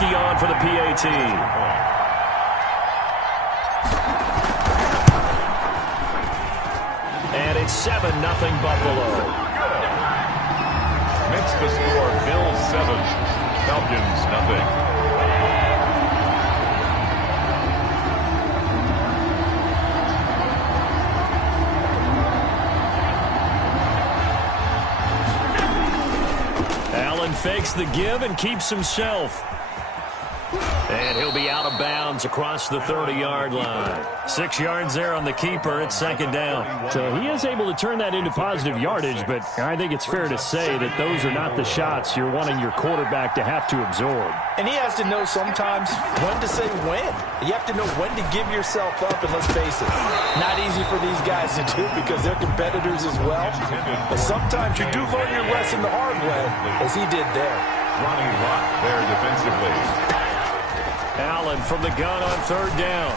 on for the PAT. And it's 7-0 Buffalo. Makes the score Bills 7, Falcons nothing. Allen fakes the give and keeps himself. And he'll be out of bounds across the 30-yard line. 6 yards there on the keeper. It's second down. So he is able to turn that into positive yardage, but I think it's fair to say that those are not the shots you're wanting your quarterback to have to absorb. And he has to know sometimes when to say when. You have to know when to give yourself up, and let's face it, not easy for these guys to do because they're competitors as well. But sometimes you do learn your lesson the hard way, as he did there. Ronnie Lott there defensively. Allen from the gun on third down.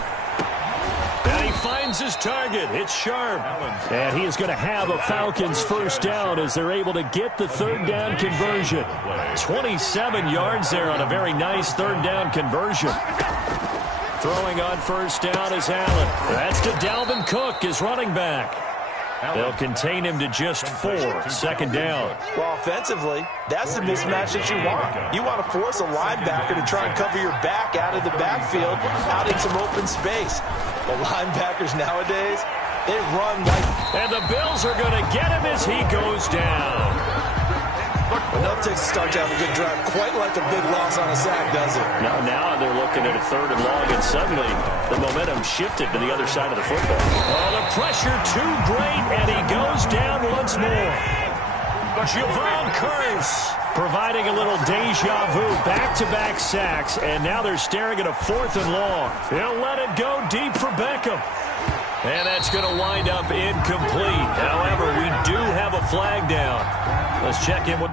And he finds his target. It's Sharp. And he is going to have a Falcons first down as they're able to get the third down conversion. 27 yards there on a very nice third down conversion. Throwing on first down is Allen. That's to Dalvin Cook, his running back. They'll contain him to just 4. Second down. Well, offensively, that's the mismatch that you want. You want to force a linebacker to try and cover your back out of the backfield, out in some open space. But linebackers nowadays, they run like... And the Bills are going to get him as he goes down. Enough takes to start to have a good drive. Quite like a big loss on a sack, does it? Now they're looking at a third and long, and suddenly the momentum shifted to the other side of the football. Oh, the pressure too great, and he goes down once more. Javon Curse providing a little deja vu, back-to-back sacks, and now they're staring at a 4th and long. He'll let it go deep for Beckham. And that's going to wind up incomplete. However, we do have a flag down. Let's check in with...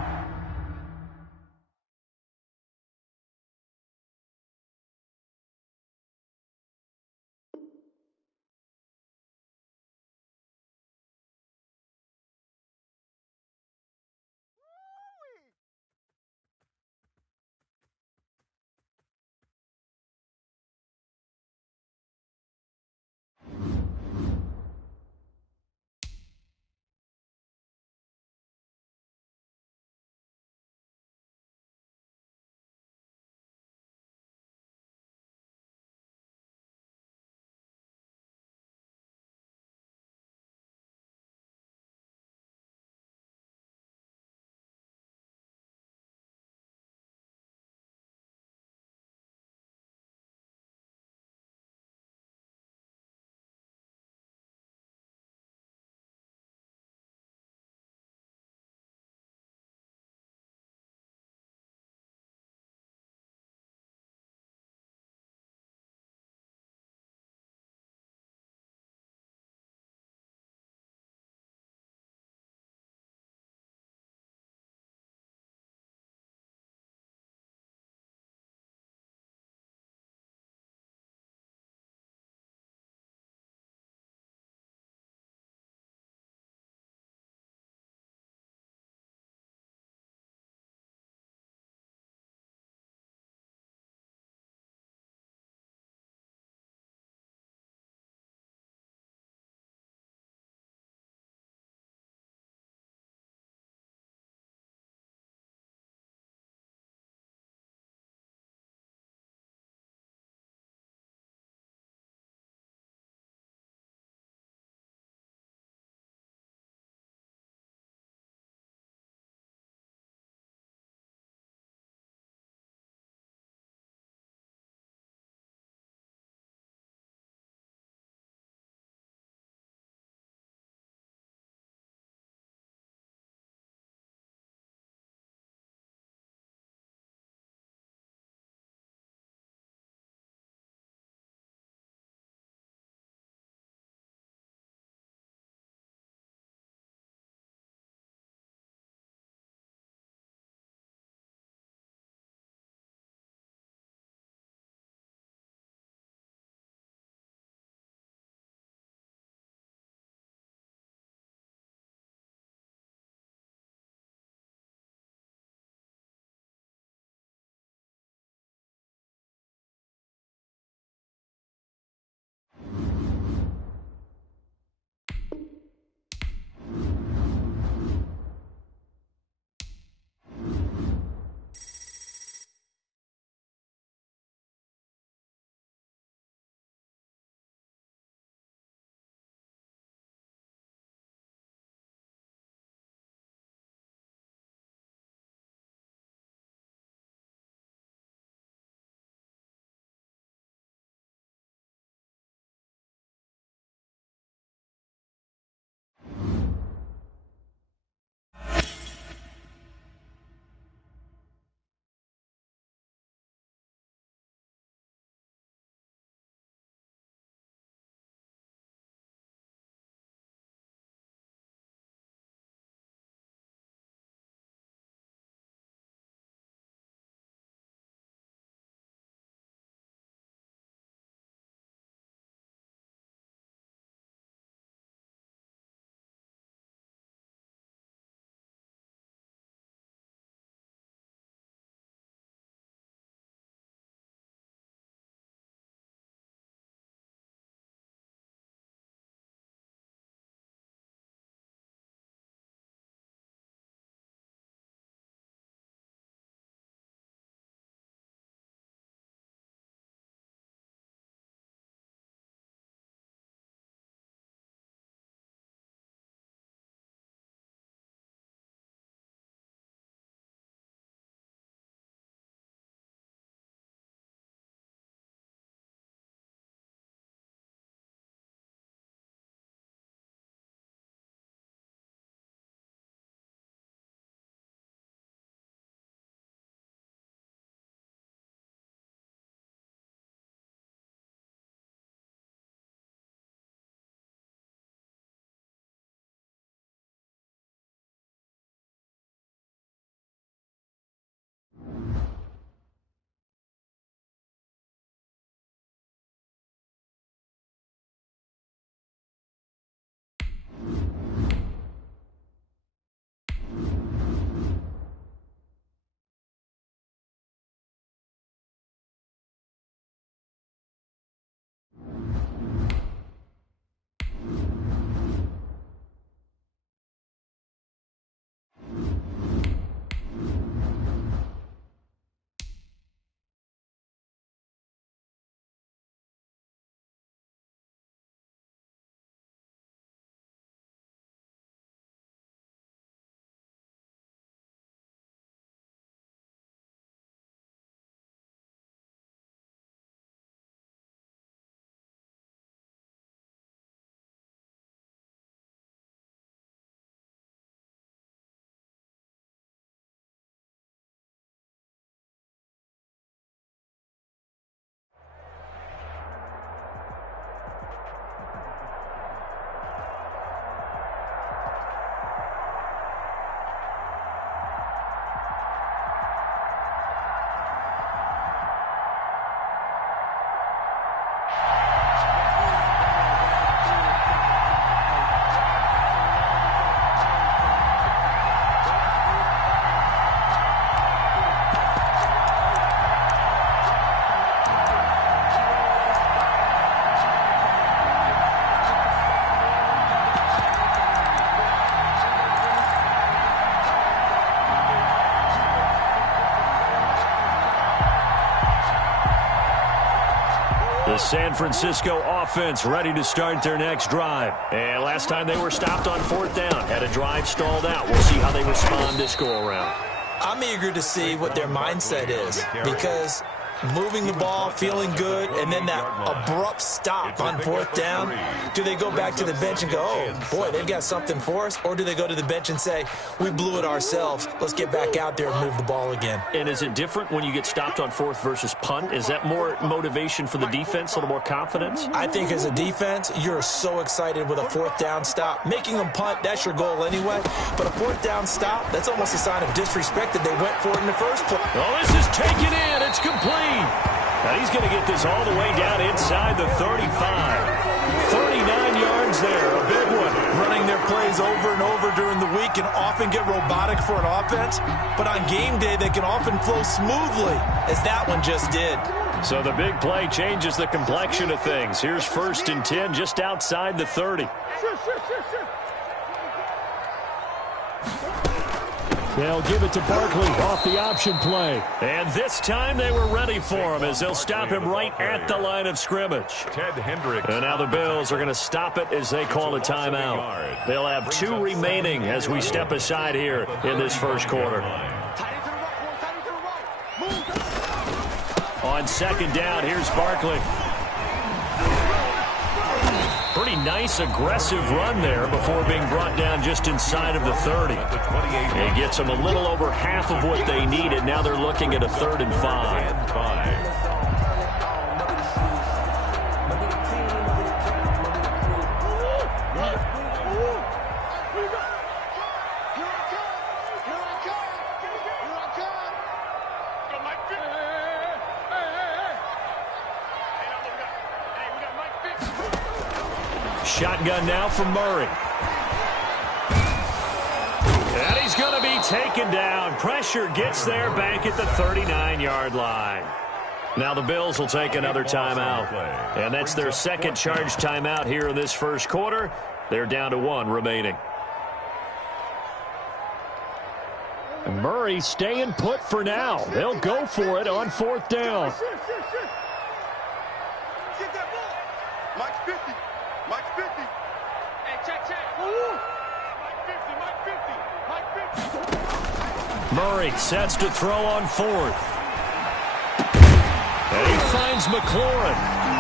The San Francisco offense ready to start their next drive. And last time they were stopped on 4th down, had a drive stalled out. We'll see how they respond this go-around. I'm eager to see what their mindset is, because moving the ball, feeling good, and then that abrupt stop on 4th down. Do they go back to the bench and go, oh, boy, they've got something for us? Or do they go to the bench and say, we blew it ourselves. Let's get back out there and move the ball again. And is it different when you get stopped on 4th versus punt? Is that more motivation for the defense, a little more confidence? I think as a defense, you're so excited with a 4th down stop. Making them punt, that's your goal anyway. But a 4th down stop, that's almost a sign of disrespect that they went for it in the first place. Oh, this is taken in. It's complete. Now he's going to get this all the way down inside the 35. 39 yards there, a big one. Running their plays over and over during the week can often get robotic for an offense, but on game day they can often flow smoothly, as that one just did. So the big play changes the complexion of things. Here's 1st and 10 just outside the 30. They'll give it to Barkley off the option play. And this time they were ready for him as they'll stop him right at the line of scrimmage. Ted Hendricks. And now the Bills are going to stop it as they call a timeout. They'll have 2 remaining as we step aside here in this first quarter. On 2nd down, here's Barkley. Pretty nice, aggressive run there before being brought down just inside of the 30. It gets them a little over half of what they needed. Now they're looking at a 3rd and 5. Shotgun now from Murray. And he's going to be taken down. Pressure gets there back at the 39-yard line. Now the Bills will take another timeout. And that's their 2nd charge timeout here in this first quarter. They're down to 1 remaining. Murray staying put for now. They'll go for it on 4th down. Mike 50. Mike 50. Hey, check. Mike 50. Mike 50. Murray sets to throw on 4th. And he finds McLaurin.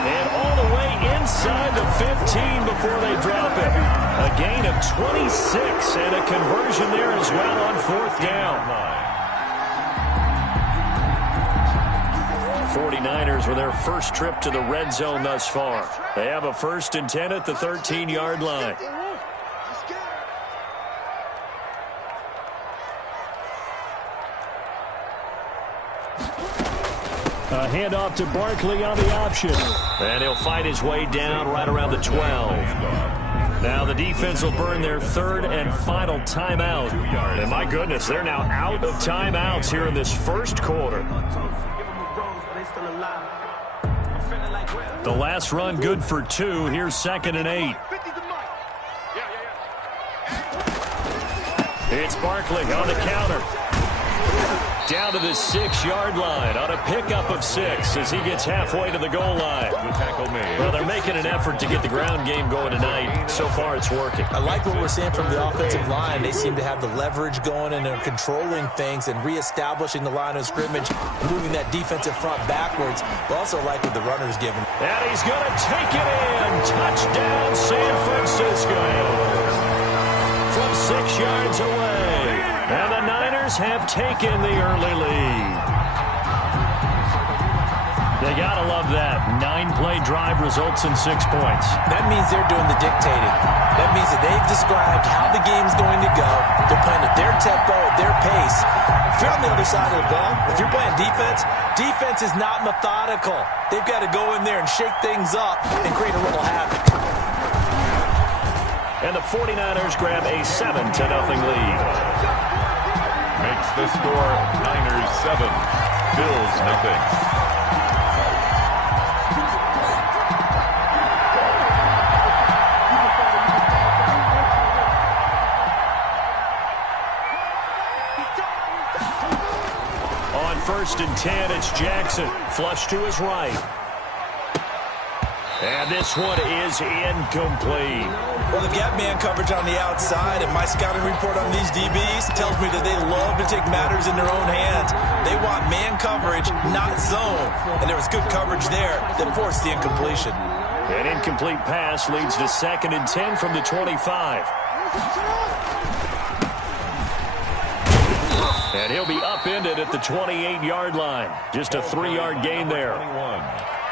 And all the way inside the 15 before they drop it. A gain of 26 and a conversion there as well on 4th down. 49ers with their first trip to the red zone thus far. They have a 1st and 10 at the 13-yard line. A handoff to Barkley on the option. And he'll fight his way down right around the 12. Now the defense will burn their 3rd and final timeout. And my goodness, they're now out of timeouts here in this first quarter. The last run good for 2. Here's 2nd and 8. It's Barkley on the counter. Down to the 6-yard line on a pickup of 6 as he gets halfway to the goal line. Well, they're making an effort to get the ground game going tonight. So far, it's working. I like what we're seeing from the offensive line. They seem to have the leverage going, and they're controlling things and reestablishing the line of scrimmage, moving that defensive front backwards. But also like what the runner's given. And he's going to take it in. Touchdown, San Francisco. From 6 yards away. And the Niners have taken the early lead. They got to love that. 9-play drive results in 6 points. That means they're doing the dictating. That means that they've described how the game's going to go. They're playing at their tempo, at their pace. If you're on the other side of the ball, if you're playing defense, defense is not methodical. They've got to go in there and shake things up and create a little havoc. And the 49ers grab a 7-0 lead. Makes the score Niners 7, Bills nothing. On 1st and 10, it's Jackson. Flush to his right. And this one is incomplete. Well, they've got man coverage on the outside, and my scouting report on these DBs tells me that they love to take matters in their own hands. They want man coverage, not zone. And there was good coverage there that forced the incompletion. An incomplete pass leads to 2nd and 10 from the 25. And he'll be upended at the 28-yard line. Just a 3-yard gain there.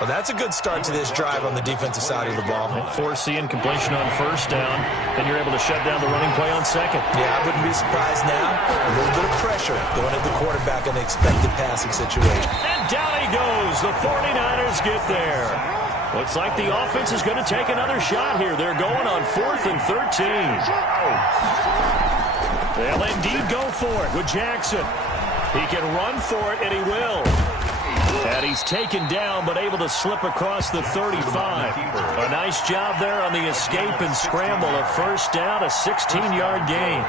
Well, that's a good start to this drive on the defensive side of the ball. Force the incompletion on 1st down. Then you're able to shut down the running play on 2nd. Yeah, I wouldn't be surprised now. A little bit of pressure going at the quarterback in the expected passing situation. And down he goes. The 49ers get there. Looks like the offense is going to take another shot here. They're going on 4th and 13. They'll indeed go for it with Jackson. He can run for it, and he will. And he's taken down, but able to slip across the 35. A nice job there on the escape and scramble. A 1st down, a 16-yard gain.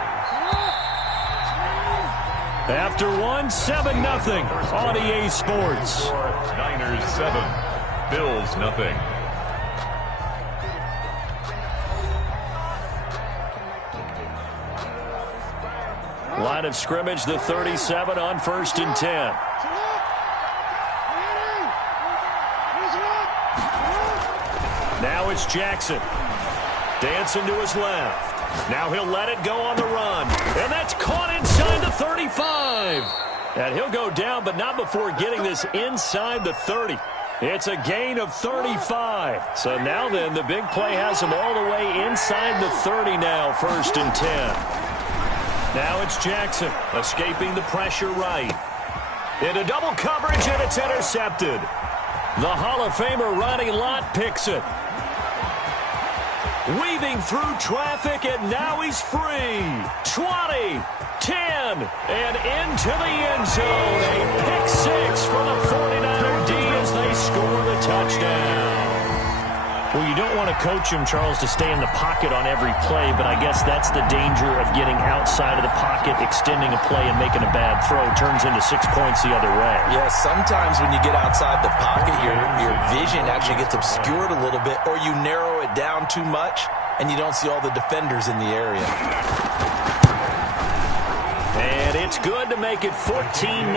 After 1, 7-0 on EA Sports. Niners 7, Bills nothing. Line of scrimmage, the 37 on 1st and 10. Now it's Jackson. Dancing to his left. Now he'll let it go on the run. And that's caught inside the 35. And he'll go down, but not before getting this inside the 30. It's a gain of 35. So now then, the big play has him all the way inside the 30 now, 1st and 10. Now it's Jackson escaping the pressure right. Into double coverage, and it's intercepted. The Hall of Famer Ronnie Lott picks it. Weaving through traffic, and now he's free. 20, 10, and into the end zone. A pick 6 for the 49er D as they score the touchdown. Well, you don't want to coach him, Charles, to stay in the pocket on every play, but I guess that's the danger of getting outside of the pocket, extending a play, and making a bad throw. Turns into 6 points the other way. Yeah, sometimes when you get outside the pocket, your vision actually gets obscured a little bit, or you narrow it down too much, and you don't see all the defenders in the area. And it's good to make it 14-0.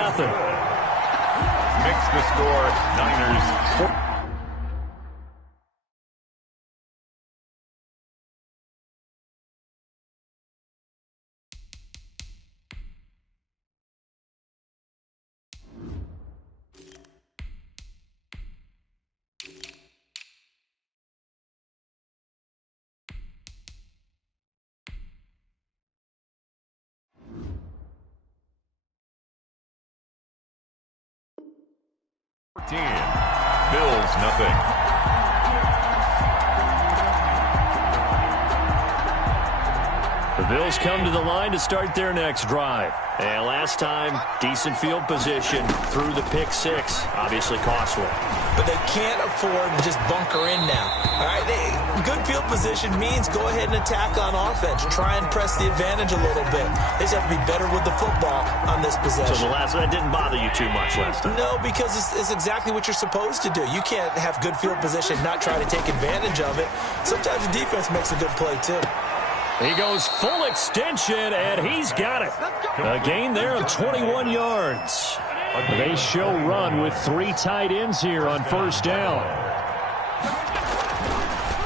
Makes the score Niners 4. Bills nothing. The Bills come to the line to start their next drive. And last time, decent field position through the pick 6. Obviously costly. But they can't afford to just bunker in now. All right, good field position means go ahead and attack on offense. Try and press the advantage a little bit. They just have to be better with the football on this possession. So that didn't bother you too much last time? No, because it's exactly what you're supposed to do. You can't have good field position, not try to take advantage of it. Sometimes the defense makes a good play, too. He goes full extension, and he's got it. A gain there of 21 yards. They show run with 3 tight ends here on 1st down.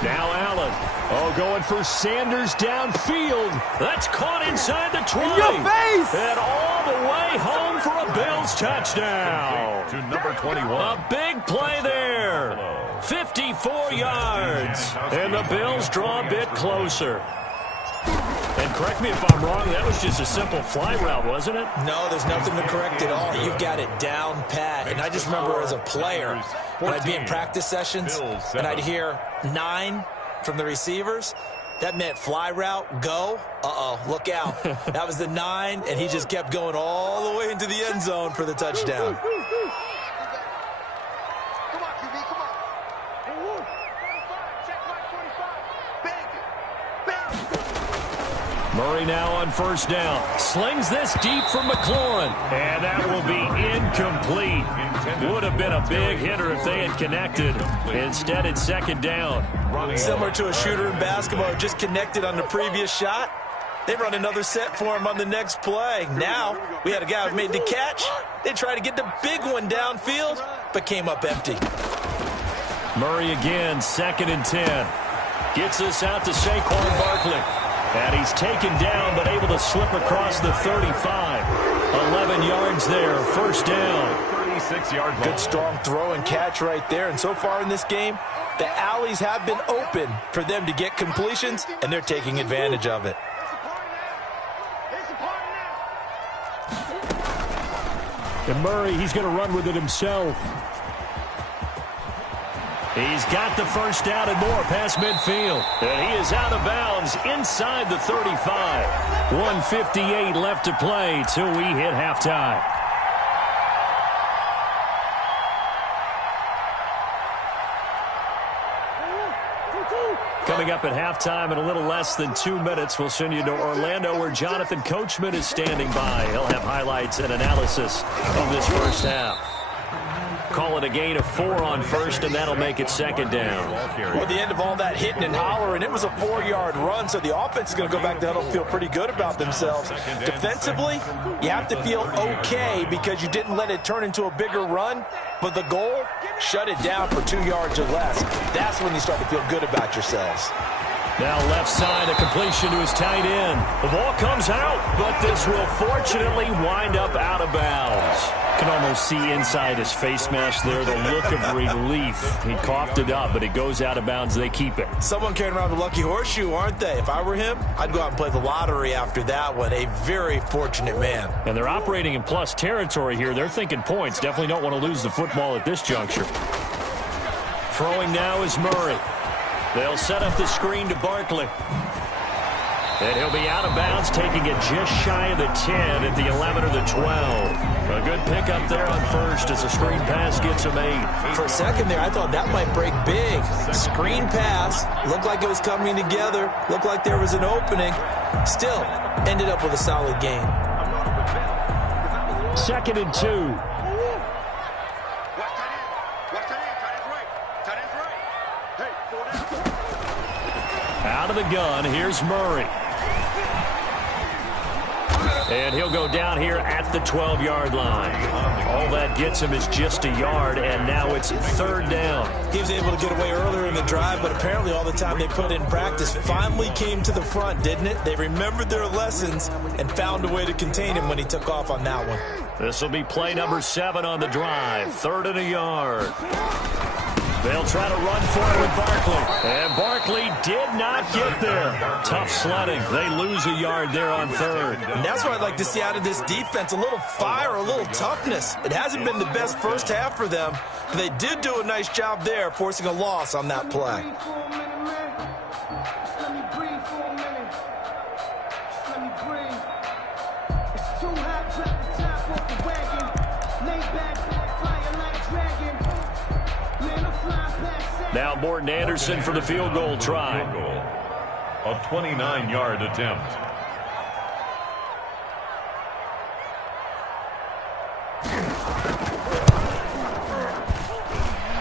Now Allen. Oh, going for Sanders downfield. That's caught inside the 20. In your face! And all the way home for a Bills touchdown. To number 21. A big play there. 54 yards. And the Bills draw a bit closer. And correct me if I'm wrong, that was just a simple fly route, wasn't it? No, there's nothing to correct at all. You've got it down pat. And I just remember as a player, when I'd be in practice sessions and I'd hear 9 from the receivers, that meant fly route, go. Uh-oh, look out. That was the 9, and he just kept going all the way into the end zone for the touchdown. Come on, QB, come on. Hey, Wolf. 45, check my 45. Bang it. Bang it. Murray now on first down. Slings this deep for McLaurin. And that will be incomplete. Would have been a big hitter if they had connected. Instead, it's second down. Similar to a shooter in basketball, just connected on the previous shot. They run another set for him on the next play. Now, we had a guy who made the catch. They tried to get the big one downfield, but came up empty. Murray again, 2nd and 10. Gets this out to Saquon Barkley. And he's taken down, but able to slip across the 35. 11 yards there, first down. 36-yard line. Good strong throw and catch right there. And so far in this game, the alleys have been open for them to get completions, and they're taking advantage of it. And Murray, he's going to run with it himself. He's got the first down and more past midfield. And he is out of bounds inside the 35. 1:58 left to play till we hit halftime. Coming up at halftime in a little less than 2 minutes, we'll send you to Orlando where Jonathan Coachman is standing by. He'll have highlights and analysis of this first half. Call it a gain of 4 on first, and that'll make it second down. Well, at the end of all that hitting and hollering, it was a 4-yard run, so the offense is going to go back to huddle and feel pretty good about themselves. Defensively, you have to feel okay because you didn't let it turn into a bigger run, but the goal, shut it down for 2 yards or less. That's when you start to feel good about yourselves. Now left side, a completion to his tight end. The ball comes out, but this will fortunately wind up out of bounds. Can almost see inside his face mask there the look of relief. He coughed it up, but it goes out of bounds. They keep it. Someone carrying around the lucky horseshoe, aren't they? If I were him, I'd go out and play the lottery after that one. A very fortunate man. And they're operating in plus territory here. They're thinking points. Definitely don't want to lose the football at this juncture. Throwing now is Murray. They'll set up the screen to Barkley. And he'll be out of bounds, taking it just shy of the 10 at the 11 or the 12. A good pickup there on first as the screen pass gets him 8. For a second there, I thought that might break big. Screen pass, looked like it was coming together, looked like there was an opening. Still, ended up with a solid gain. 2nd and 2. Out of the gun, here's Murray. And he'll go down here at the 12-yard line. All that gets him is just a yard, and now it's 3rd down. He was able to get away earlier in the drive, but apparently all the time they put in practice finally came to the front, didn't it? They remembered their lessons and found a way to contain him when he took off on that one. This will be play number 7 on the drive. 3rd and a yard. They'll try to run for it with Barkley. And Barkley did not get there. Tough sledding. They lose a yard there on 3rd. And that's what I'd like to see out of this defense. A little fire, a little toughness. It hasn't been the best first half for them, but they did do a nice job there, forcing a loss on that play. Now Morton Anderson for the field goal try. A 29-yard attempt.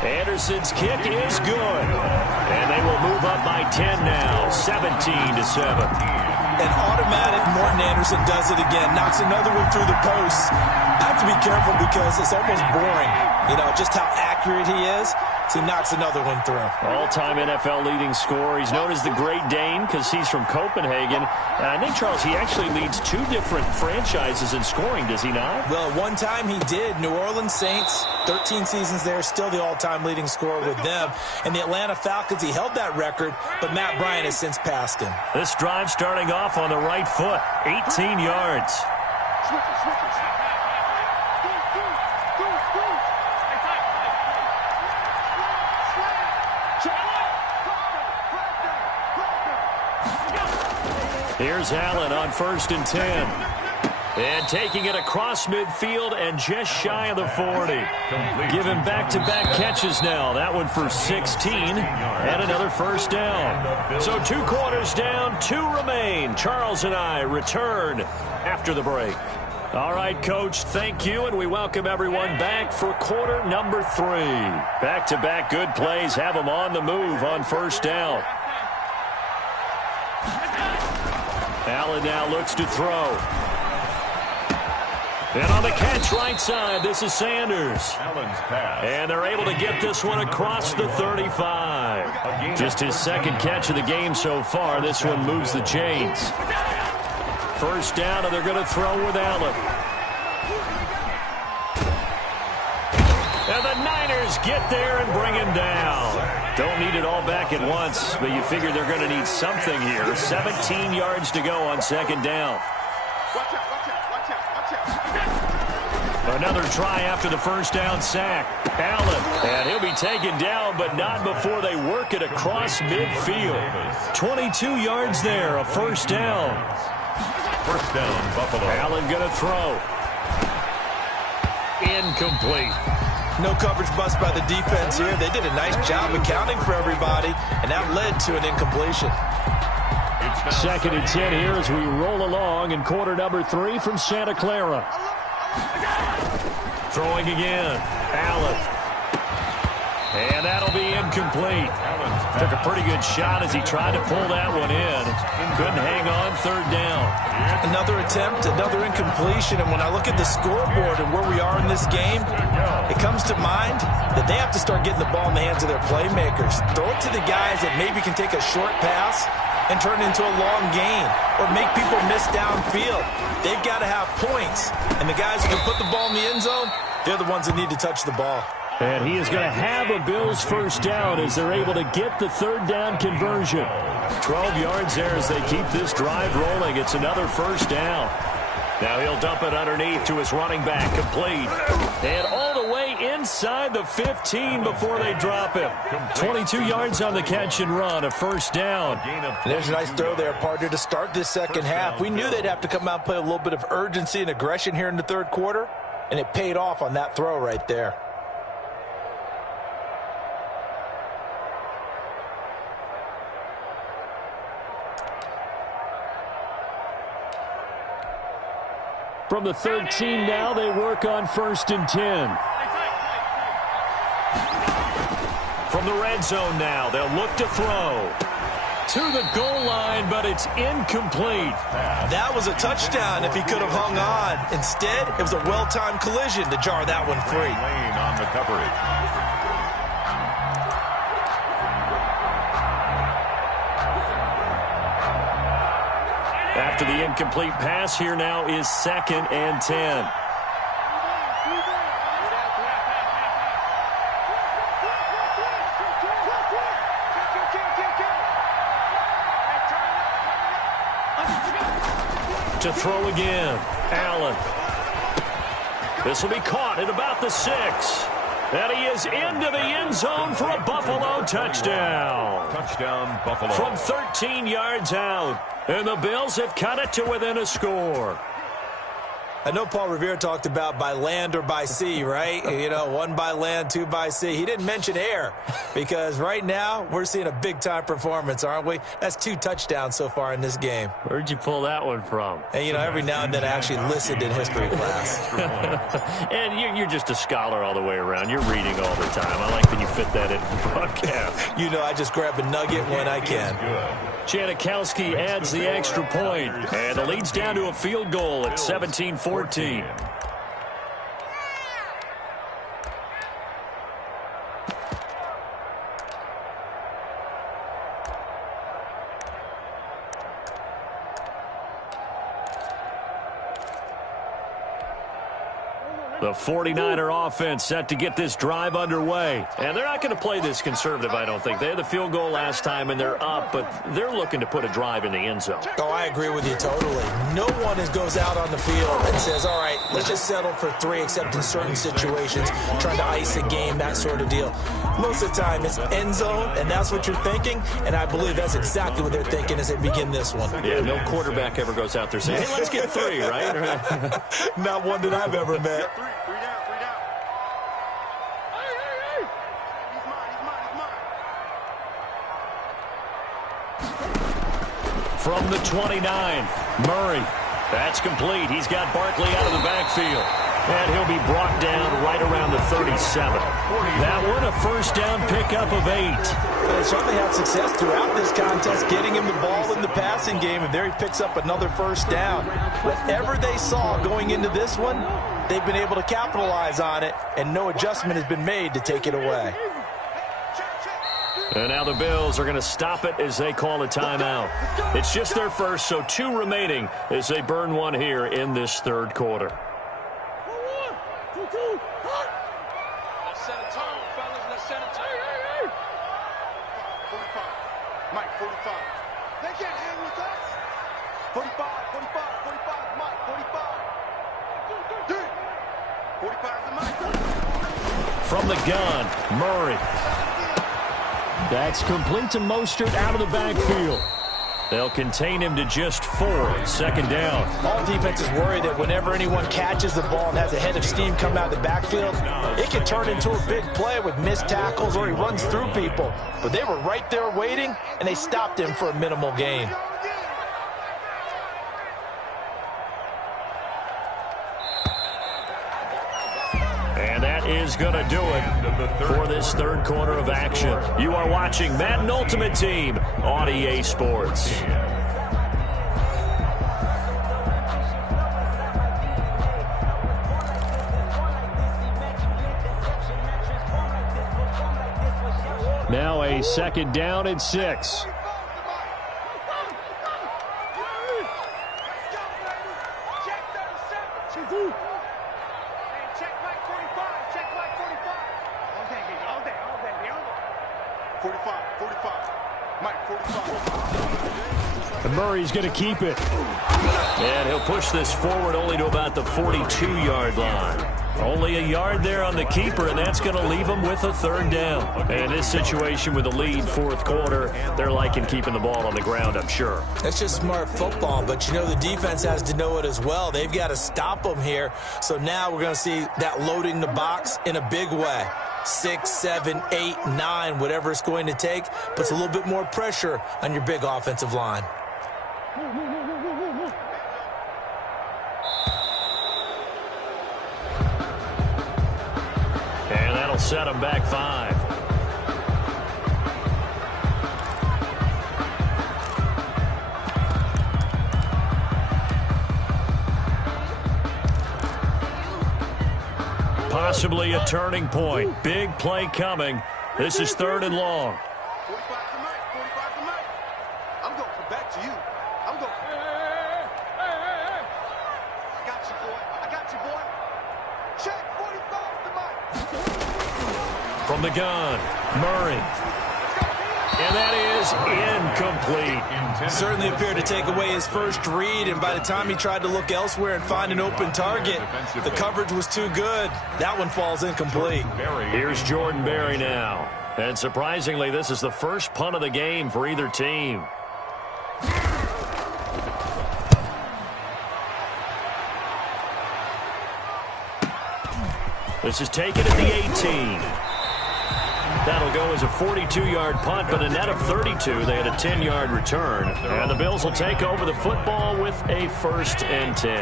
Anderson's kick is good. And they will move up by 10 now, 17-7. And automatic, Morton Anderson does it again. Knocks another one through the post. I have to be careful because it's almost boring. You know, just how accurate he is. So he knocks another one through. All-time NFL leading scorer. He's known as the Great Dane because he's from Copenhagen. And I think, Charles, he actually leads 2 different franchises in scoring, does he not? Well, one time he did. New Orleans Saints, 13 seasons there, still the all-time leading scorer with them. And the Atlanta Falcons, he held that record, but Matt Bryant has since passed him. This drive starting off on the right foot, 18 yards. Here's Allen on 1st and 10. And taking it across midfield and just shy of the 40. Giving back-to-back catches now. That one for 16 and another first down. So 2 quarters down, 2 remain. Charles and I return after the break. All right, Coach, thank you, and we welcome everyone back for quarter number 3. Back-to-back good plays have them on the move on first down. Allen now looks to throw. And on the catch right side, this is Sanders. And they're able to get this one across the 35. Just his second catch of the game so far. This one moves the chains. First down, and they're going to throw with Allen. And the Niners get there and bring him down. Don't need it all back at once, but you figure they're going to need something here. 17 yards to go on second down. Another try after the first down sack. Allen, and he'll be taken down, but not before they work it across midfield. 22 yards there, a first down. First down, Buffalo. Allen going to throw. Incomplete. No coverage bust by the defense here. They did a nice job accounting for everybody, and that led to an incompletion. Second and 10 here as we roll along in quarter number 3 from Santa Clara. Throwing again. Allen. And that'll be incomplete. Took a pretty good shot as he tried to pull that one in. Couldn't hang on, third down. Another attempt, another incompletion, and when I look at the scoreboard and where we are in this game, it comes to mind that they have to start getting the ball in the hands of their playmakers. Throw it to the guys that maybe can take a short pass and turn it into a long gain or make people miss downfield. They've got to have points, and the guys who can put the ball in the end zone, they're the ones that need to touch the ball. And he is going to have a Bills first down as they're able to get the third down conversion. 12 yards there as they keep this drive rolling. It's another first down. Now he'll dump it underneath to his running back, complete. And all the way inside the 15 before they drop him. 22 yards on the catch and run, a first down. And there's a nice throw there, partner, to start this second half. We knew they'd have to come out and play a little bit of urgency and aggression here in the third quarter, and it paid off on that throw right there. From the 13 now, they work on first and 10. From the red zone now, they'll look to throw. To the goal line, but it's incomplete. That was a touchdown if he could have hung on. Instead, it was a well-timed collision to jar that one free. Lane on the coverage. After the incomplete pass, here now is second and 10. To throw again, Allen. This will be caught at about the 6. And he is into the end zone for a Buffalo touchdown. Touchdown, Buffalo. From 13 yards out. And the Bills have cut it to within a score. I know Paul Revere talked about by land or by sea, right? You know, 1 by land, 2 by sea. He didn't mention air because right now we're seeing a big-time performance, aren't we? That's 2 touchdowns so far in this game. Where'd you pull that one from? And, you know, every now and then I actually listened in history class. And you're just a scholar all the way around. You're reading all the time. I like that you fit that in the broadcast. You know, I just grab a nugget when I can. Janikowski adds the extra point, and the lead's down to a field goal at 17-14. The 49er offense set to get this drive underway. And they're not going to play this conservative, I don't think. They had the field goal last time, and they're up, but they're looking to put a drive in the end zone. Oh, I agree with you totally. No one goes out on the field and says, all right, let's just settle for 3, except in certain situations, trying to ice a game, that sort of deal. Most of the time, it's end zone, and that's what you're thinking, and I believe that's exactly what they're thinking as they begin this one. Yeah, no quarterback ever goes out there saying, hey, let's get 3, right? Not one that I've ever met. Three down. He's mine. From the 29, Murray. That's complete. He's got Barkley out of the backfield. And he'll be brought down right around the 37. That one, a first down pickup of 8. They certainly had success throughout this contest, getting him the ball in the passing game, and there he picks up another first down. Whatever they saw going into this one, they've been able to capitalize on it, and no adjustment has been made to take it away. And now the Bills are going to stop it as they call a timeout. It's just their first, so 2 remaining as they burn one here in this third quarter. Let's set a tone, fellas. Let's set a tone. 45. Mike, 45. They can't hang with us. 45, Mike, 45. 45 is the Mike. From the gun, Murray. That's complete to Mostert out of the backfield. They'll contain him to just 4, second down. All defenses worry that whenever anyone catches the ball and has a head of steam come out of the backfield, it can turn into a big play with missed tackles or he runs through people. But they were right there waiting, and they stopped him for a minimal gain. And that is going to do it for this third quarter of action. You are watching Madden Ultimate Team on EA Sports. Now a second down and 6. And Murray's going to keep it. And he'll push this forward only to about the 42-yard line. Only a yard there on the keeper, and that's going to leave him with a third down. And this situation with the lead fourth quarter, they're liking keeping the ball on the ground, I'm sure. That's just smart football, but you know the defense has to know it as well. They've got to stop them here. So now we're going to see that loading the box in a big way. 6, 7, 8, 9, whatever it's going to take, puts a little bit more pressure on your big offensive line. And that'll set him back 5. Possibly a turning point. Big play coming. This is 3rd and long. 45 to Mike. 45 to Mike. I'm going to come back to you. I'm going. Hey. I got you, boy. Check 45 to Mike. From the gun, Murray. And that is incomplete. Certainly appeared to take away his first read, and by the time he tried to look elsewhere and find an open target, the coverage was too good. That one falls incomplete. Here's Jordan Berry now. And surprisingly, this is the first punt of the game for either team. This is taken at the 18. That'll go as a 42-yard punt, but a net of 32. They had a 10-yard return. And the Bills will take over the football with a 1st and 10.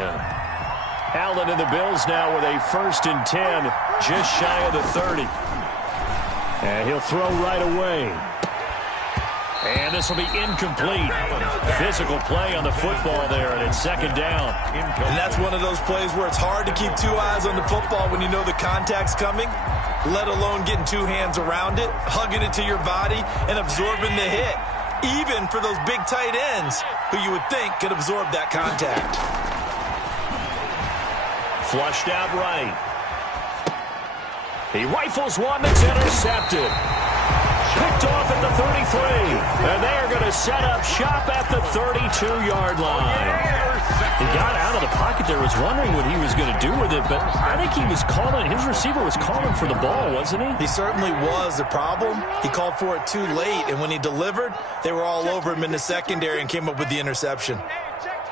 Allen and the Bills now with a 1st and 10, just shy of the 30. And he'll throw right away. And this will be incomplete. Physical play on the football there, and it's 2nd down. And that's one of those plays where it's hard to keep 2 eyes on the football when you know the contact's coming, let alone getting 2 hands around it, hugging it to your body, and absorbing the hit, even for those big tight ends who you would think could absorb that contact. Flushed out right. He rifles one that's intercepted. Picked off at the 33. And they are going to set up shop at the 32-yard line. He got out of the pocket there, was wondering what he was going to do with it, but I think he was calling, his receiver was calling for the ball, wasn't he? He certainly was. The problem, he called for it too late, and when he delivered, they were all over him in the secondary and came up with the interception. Check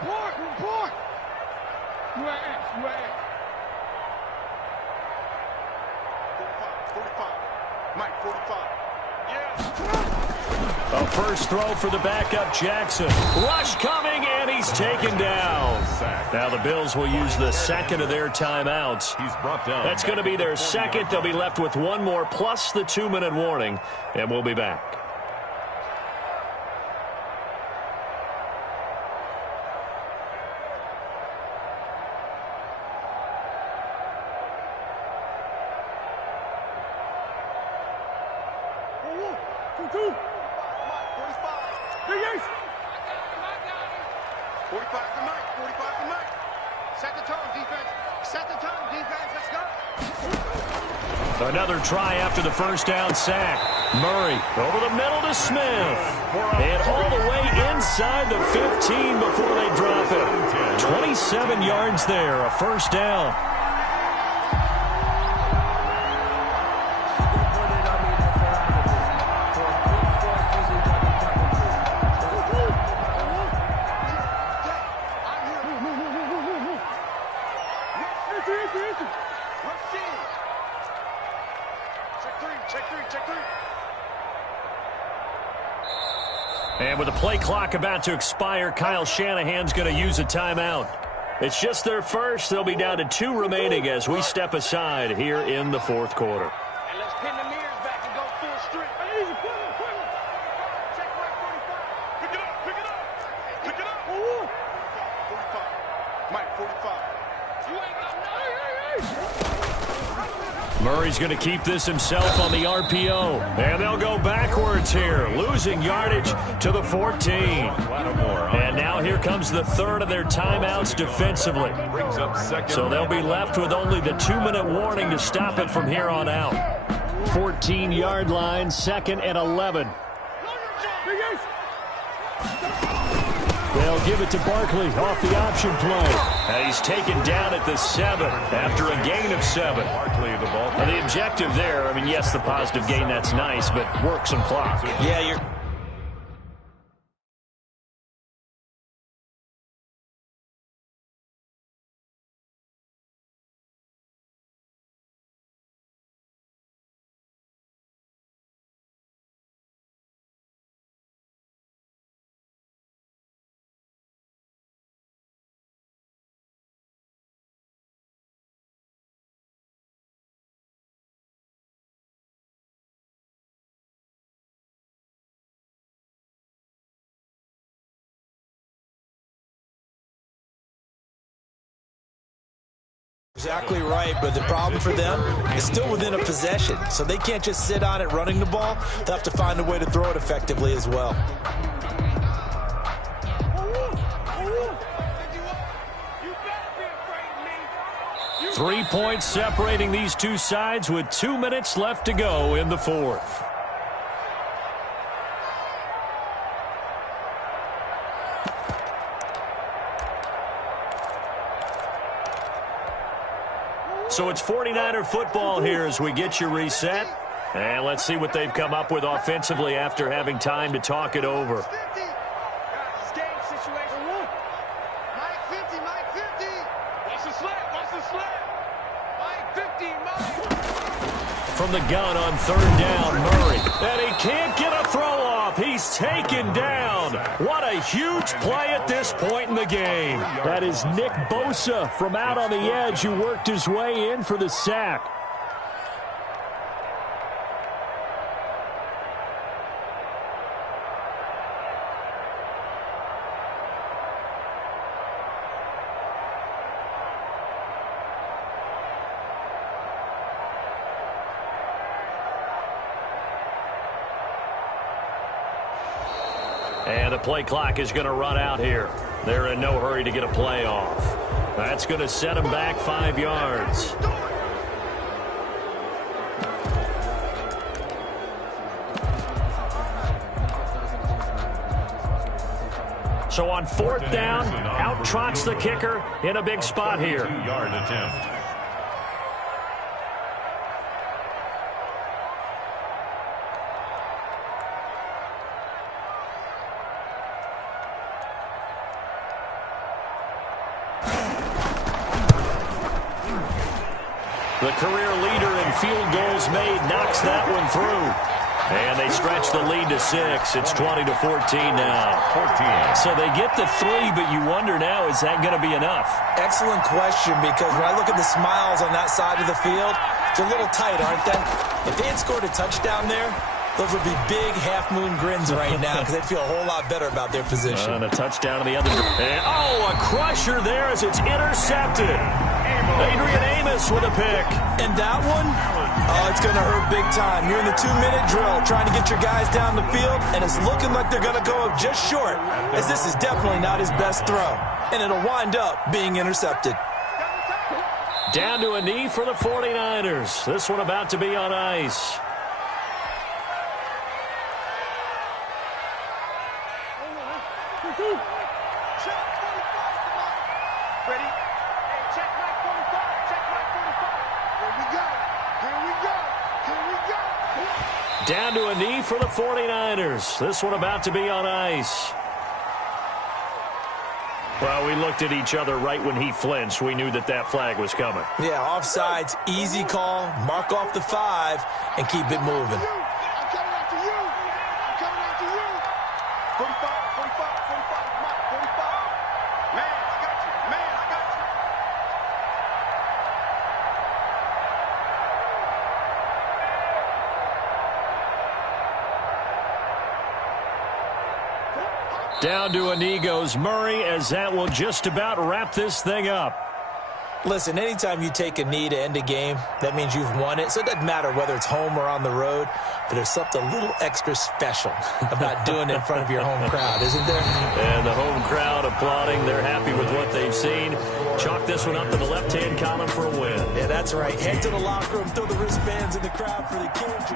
24. Report. You at? 45. Mike, 45. Yeah. A first throw for the backup Jackson. Rush coming, and he's taken down. Now the Bills will use the second of their timeouts. He's brought down. That's going to be their second. They'll be left with one more plus the 2-minute warning, and we'll be back. Another try after the first down sack. Murray over the middle to Smith. And all the way inside the 15 before they drop it. 27 yards there, a first down. And with the play clock about to expire, Kyle Shanahan's going to use a timeout. It's just their first. They'll be down to 2 remaining as we step aside here in the fourth quarter. And let's pin the mirrors back and go full strip. Check 45. Pick it up. 45. Mike, 45. You ain't got nothing. Murray's going to keep this himself on the RPO. And they'll go backwards here, losing yardage to the 14. And now here comes the third of their timeouts defensively. So they'll be left with only the 2-minute warning to stop it from here on out. 14-yard line, 2nd and 11. They'll give it to Barkley off the option play. And he's taken down at the 7 after a gain of 7. And the objective there, I mean, yes, the positive gain, that's nice, but work some clock. Yeah, you're... Exactly right, but the problem for them is still within a possession, so they can't just sit on it running the ball. They'll have to find a way to throw it effectively as well. Three points separating these two sides with 2 minutes left to go in the fourth. So it's 49er football here as we get you reset. And let's see what they've come up with offensively after having time to talk it over. From the gun on 3rd down, Murray. And he can't get a throw off. He's taken down. What a huge play at this point in the game. That is Nick Bosa from out on the edge who worked his way in for the sack. And the play clock is going to run out here. They're in no hurry to get a play off. That's going to set them back 5 yards. So on fourth down, out trots the kicker in a big spot here. 2-yard attempt. The career leader in field goals made knocks that one through. And they stretch the lead to 6. It's 20-14 now. 14. So they get to 3, but you wonder now, is that going to be enough? Excellent question, because when I look at the smiles on that side of the field, they're a little tight, aren't they? If they had scored a touchdown there, those would be big half-moon grins right now because they'd feel a whole lot better about their position. And a touchdown to the other. And, a crusher there as it's intercepted. Adrian Amos with a pick. And that one, it's going to hurt big time. You're in the 2-minute drill trying to get your guys down the field, and it's looking like they're going to go just short, as this is definitely not his best throw. And it'll wind up being intercepted. Down to a knee for the 49ers. This one about to be on ice. Ready? Hey, check Mike 45. Check Mike 45. Here we go. Here we go. Here we go. Down to a knee for the 49ers. This one about to be on ice. Well, we looked at each other right when he flinched. We knew that that flag was coming. Yeah, offsides, easy call, mark off the 5, and keep it moving. I'm coming after you. I'm coming after you. 45, 45, 45, Mike, 45. Man, I got you. Man, I got you. Down to a knee goes Murray, as that will just about wrap this thing up. Listen, anytime you take a knee to end a game, that means you've won it. So it doesn't matter whether it's home or on the road, but there's something a little extra special about doing it in front of your home crowd, isn't there? And the home crowd applauding. They're happy with what they've seen. Chalk this one up to the left-hand column for a win. Yeah, that's right. Head to the locker room, throw the wristbands in the crowd for the kids.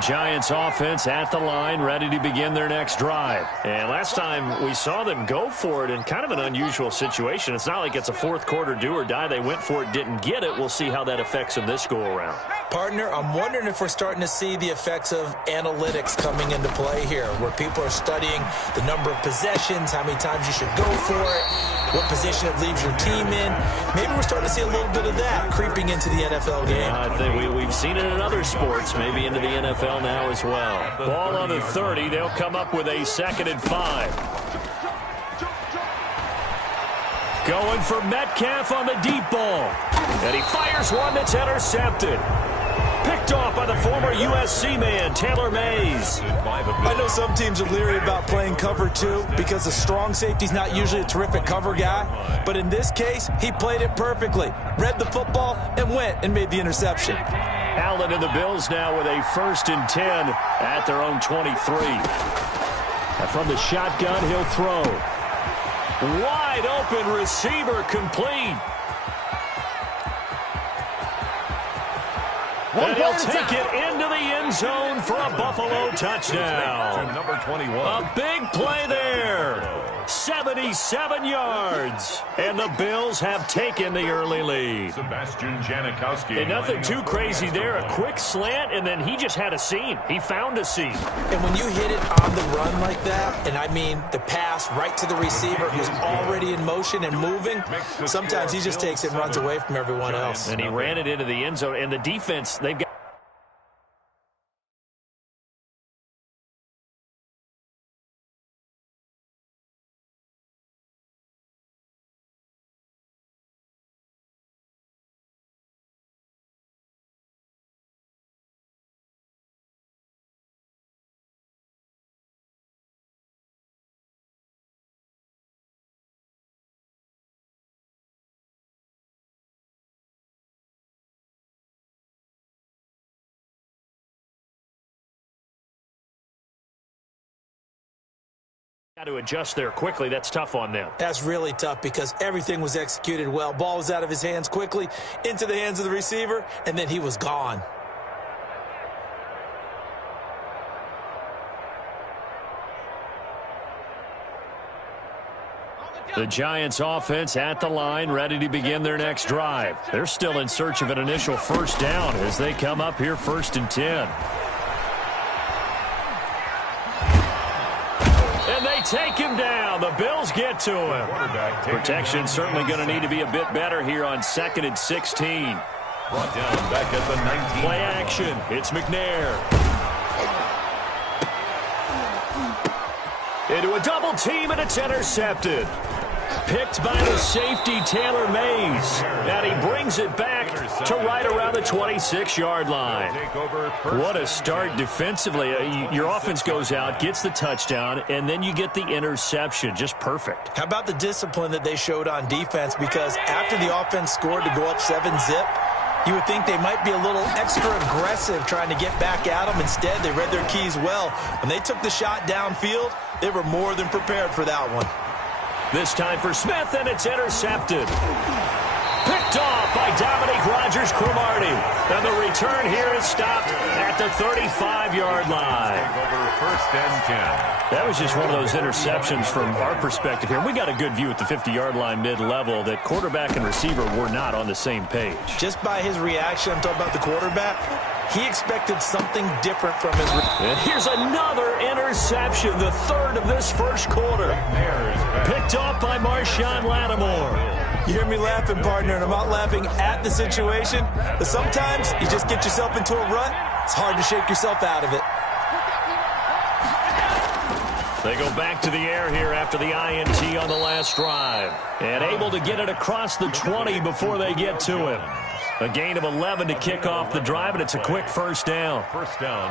Giants offense at the line, ready to begin their next drive. And last time we saw them go for it in kind of an unusual situation. It's not like it's a fourth quarter do or die. They went for it, didn't get it. We'll see how that affects them this go around. Partner, I'm wondering if we're starting to see the effects of analytics coming into play here, where people are studying the number of possessions, how many times you should go for it, what position it leaves your team in. Maybe we're starting to see a little bit of that creeping into the NFL game. Yeah, I think we've seen it in other sports, maybe into the NFL now as well. Ball on the 30. They'll come up with a 2nd and 5. Going for Metcalf on the deep ball. And he fires one that's intercepted. Picked off by the former USC man, Taylor Mays. I know some teams are leery about playing cover 2 because the strong safety's not usually a terrific cover guy. But in this case, he played it perfectly. Read the football and went and made the interception. Allen and the Bills now with a 1st and 10 at their own 23. And from the shotgun, he'll throw. Wide open receiver complete. And he'll take it into the end zone for a Buffalo touchdown. Number 21. A big play there. 77 yards. And the Bills have taken the early lead. Sebastian Janikowski. And nothing too crazy there. A quick slant, and then he just had a seam. He found a seam. And when you hit it on the run like that, and I mean the pass right to the receiver who's already in motion and moving, sometimes he just takes it and runs away from everyone else. And he ran it into the end zone. And the defense, they've got to adjust there quickly. That's tough on them. That's really tough because everything was executed well. Ball was out of his hands quickly, into the hands of the receiver, and then he was gone. The Giants offense at the line, ready to begin their next drive. They're still in search of an initial 1st down as they come up here 1st and 10. And they take him down. The Bills get to him. Protection certainly going to need to be a bit better here on 2nd and 16. Brought down back at the 19. Play action. It's McNair. Into a double team, and it's intercepted. Picked by the safety, Taylor Mays. And he brings it back to right around the 26-yard line. What a start defensively. Your offense goes out, gets the touchdown, and then you get the interception. Just perfect. How about the discipline that they showed on defense? Because after the offense scored to go up 7-zip, you would think they might be a little extra aggressive trying to get back at them. Instead, they read their keys well. When they took the shot downfield, they were more than prepared for that one. This time for Smith, and it's intercepted. Picked off by Dominique Rodgers-Cromartie. And the return here is stopped at the 35-yard line. First and 10. That was just one of those interceptions from our perspective here. We got a good view at the 50-yard line mid-level that quarterback and receiver were not on the same page. Just by his reaction, I'm talking about the quarterback, he expected something different from his... And here's another interception, the 3rd of this 1st quarter. Picked off by Marshawn Lattimore. You hear me laughing, partner, and I'm not laughing at the situation, but sometimes you just get yourself into a rut. It's hard to shake yourself out of it. They go back to the air here after the INT on the last drive. And able to get it across the 20 before they get to him. A gain of 11 to kick off the drive, and it's a quick 1st down.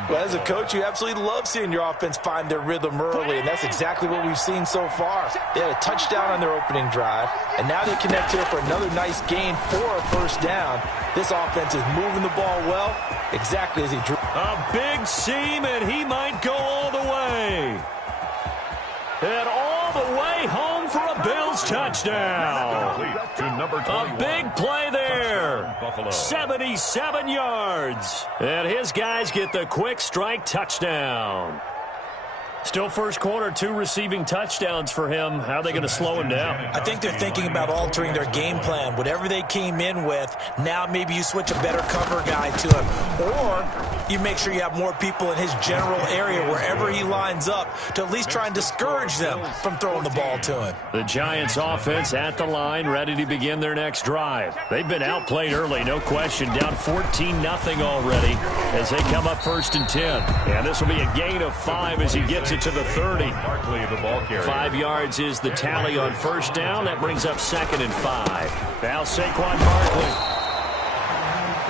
Well, as a coach, you absolutely love seeing your offense find their rhythm early, and that's exactly what we've seen so far. They had a touchdown on their opening drive, and now they connect here for another nice gain for a 1st down. This offense is moving the ball well, exactly as he drew. A big seam, and he might go all the way. And all the way home for a Bills Fields, touchdown. To number 21. A big play there. Buffalo. 77 yards. And his guys get the quick strike touchdown. Still first quarter, 2 receiving touchdowns for him. How are they going to slow him down? I think they're thinking about altering their game plan. Whatever they came in with, now maybe you switch a better cover guy to him. Or you make sure you have more people in his general area wherever he lines up to at least try and discourage them from throwing the ball to him. The Giants offense at the line, ready to begin their next drive. They've been outplayed early, no question. Down 14-0 already as they come up 1st and 10. And this will be a gain of 5 as he gets it to the 30. Barkley, the ball carrier. 5 yards is the tally on first down. That brings up 2nd and 5. Now Saquon Barkley.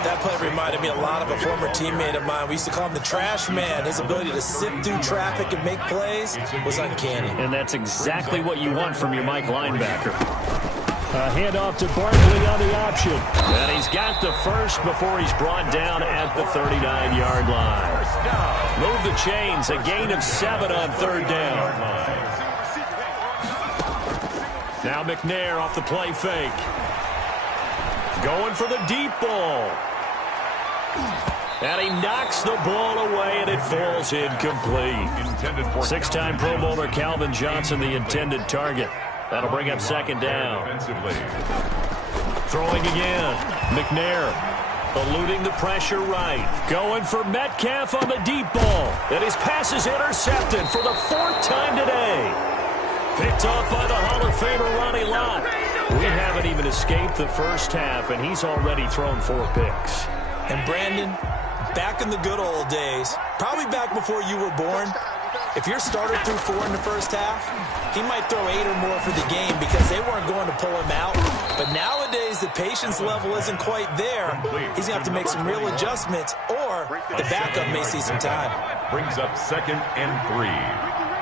That play reminded me a lot of a former teammate of mine. We used to call him the trash man. His ability to sift through traffic and make plays was uncanny. And that's exactly what you want from your Mike linebacker. A handoff to Barkley on the option. And he's got the first before he's brought down at the 39-yard line. Move the chains. A gain of 7 on 3rd down. Now McNair off the play fake. Going for the deep ball. And he knocks the ball away, and it falls incomplete. 6-time Pro Bowler Calvin Johnson, the intended target. That'll bring up 2nd down. Throwing again. McNair eluding the pressure right. Going for Metcalf on the deep ball. And his pass is intercepted for the 4th time today. Picked off by the Hall of Famer Ronnie Lott. We haven't even escaped the first half, and he's already thrown 4 picks. And Brandon, back in the good old days, probably back before you were born, if your starter threw 4 in the first half, he might throw 8 or more for the game because they weren't going to pull him out. But nowadays, the patience level isn't quite there. He's going to have to make some real adjustments, or the backup may see some time. Brings up 2nd and 3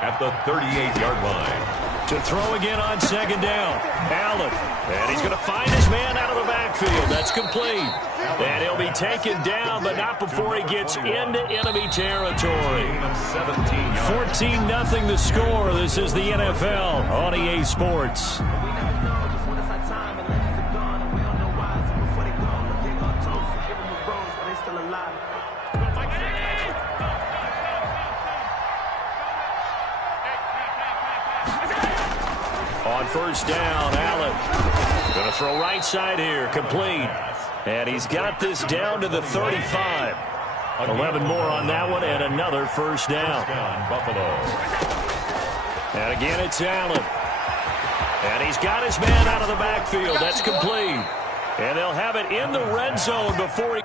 at the 38-yard line. To throw again on 2nd down. Allen. And he's going to find his man out of the backfield. That's complete. And he'll be taken down, but not before he gets into enemy territory. 14-0 the score. This is the NFL on EA Sports. On 1st down, Allen. Going to throw right side here, complete. And he's got this down to the 35. 11 more on that one, and another 1st down. Buffalo. And again, it's Allen. And he's got his man out of the backfield. That's complete. And they'll have it in the red zone before he...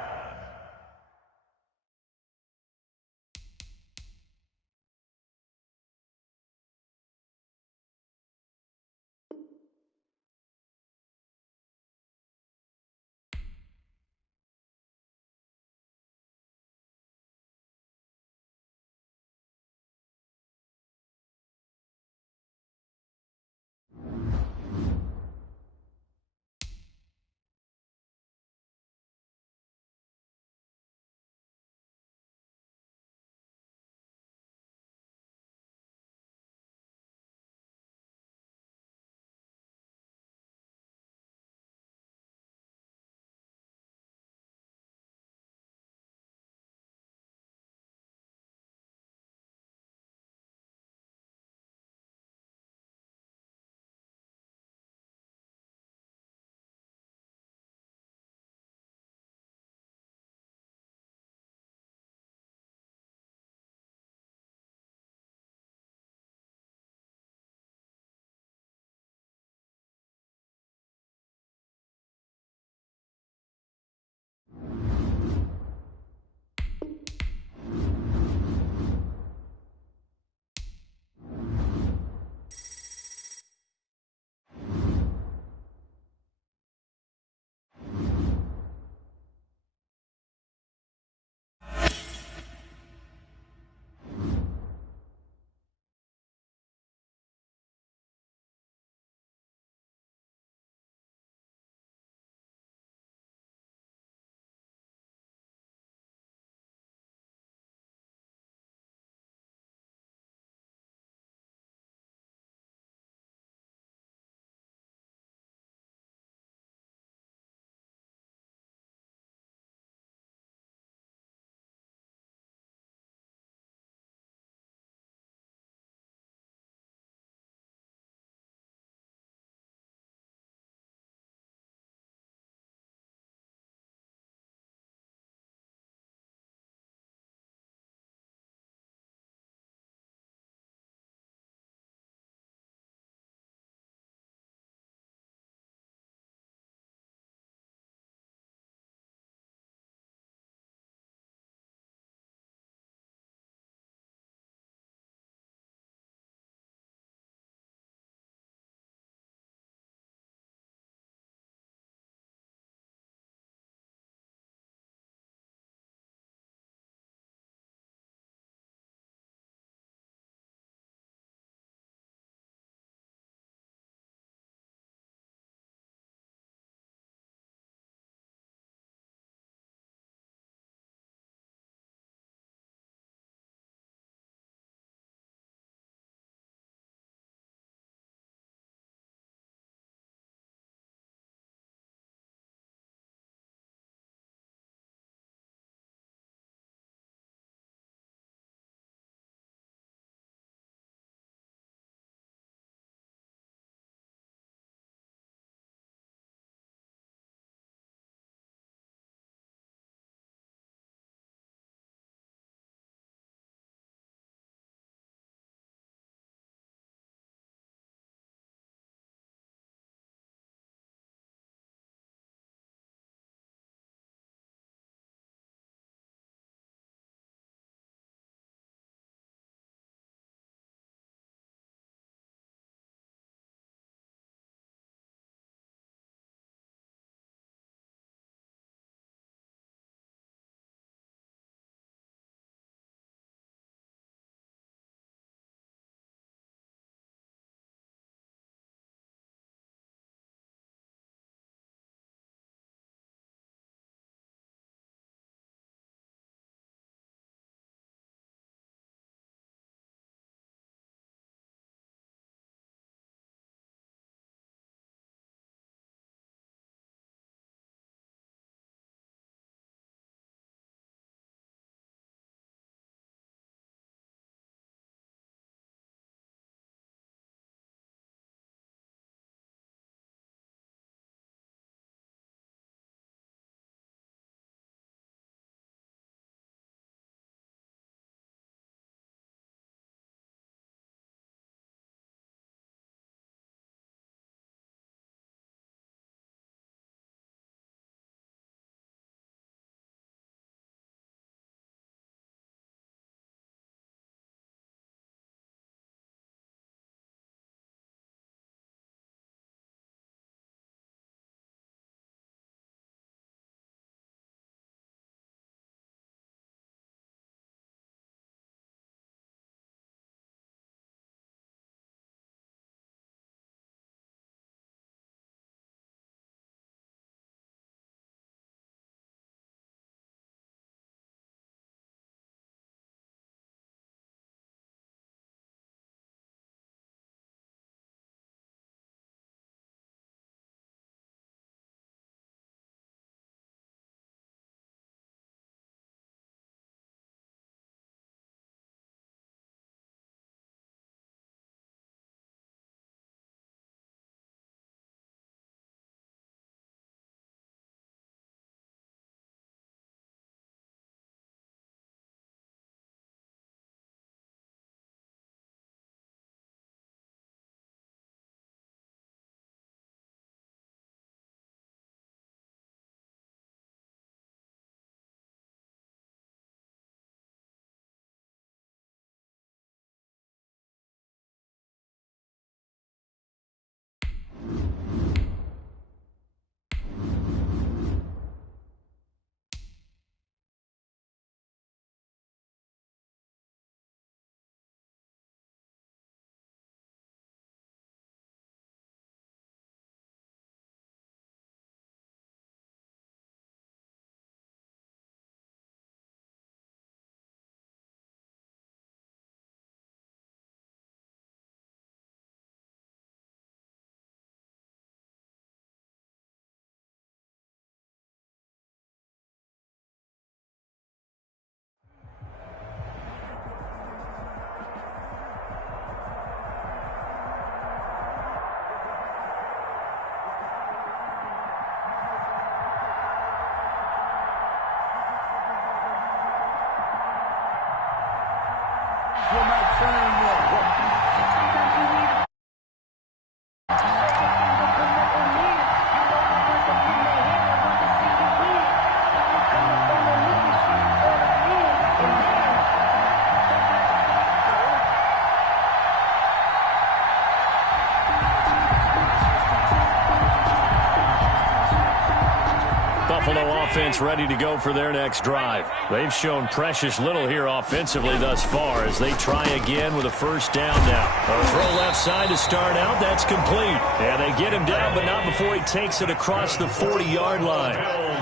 offense ready to go for their next drive. They've shown precious little here offensively thus far as they try again with a first down now. A throw left side to start out. That's complete. And they get him down, but not before he takes it across the 40-yard line.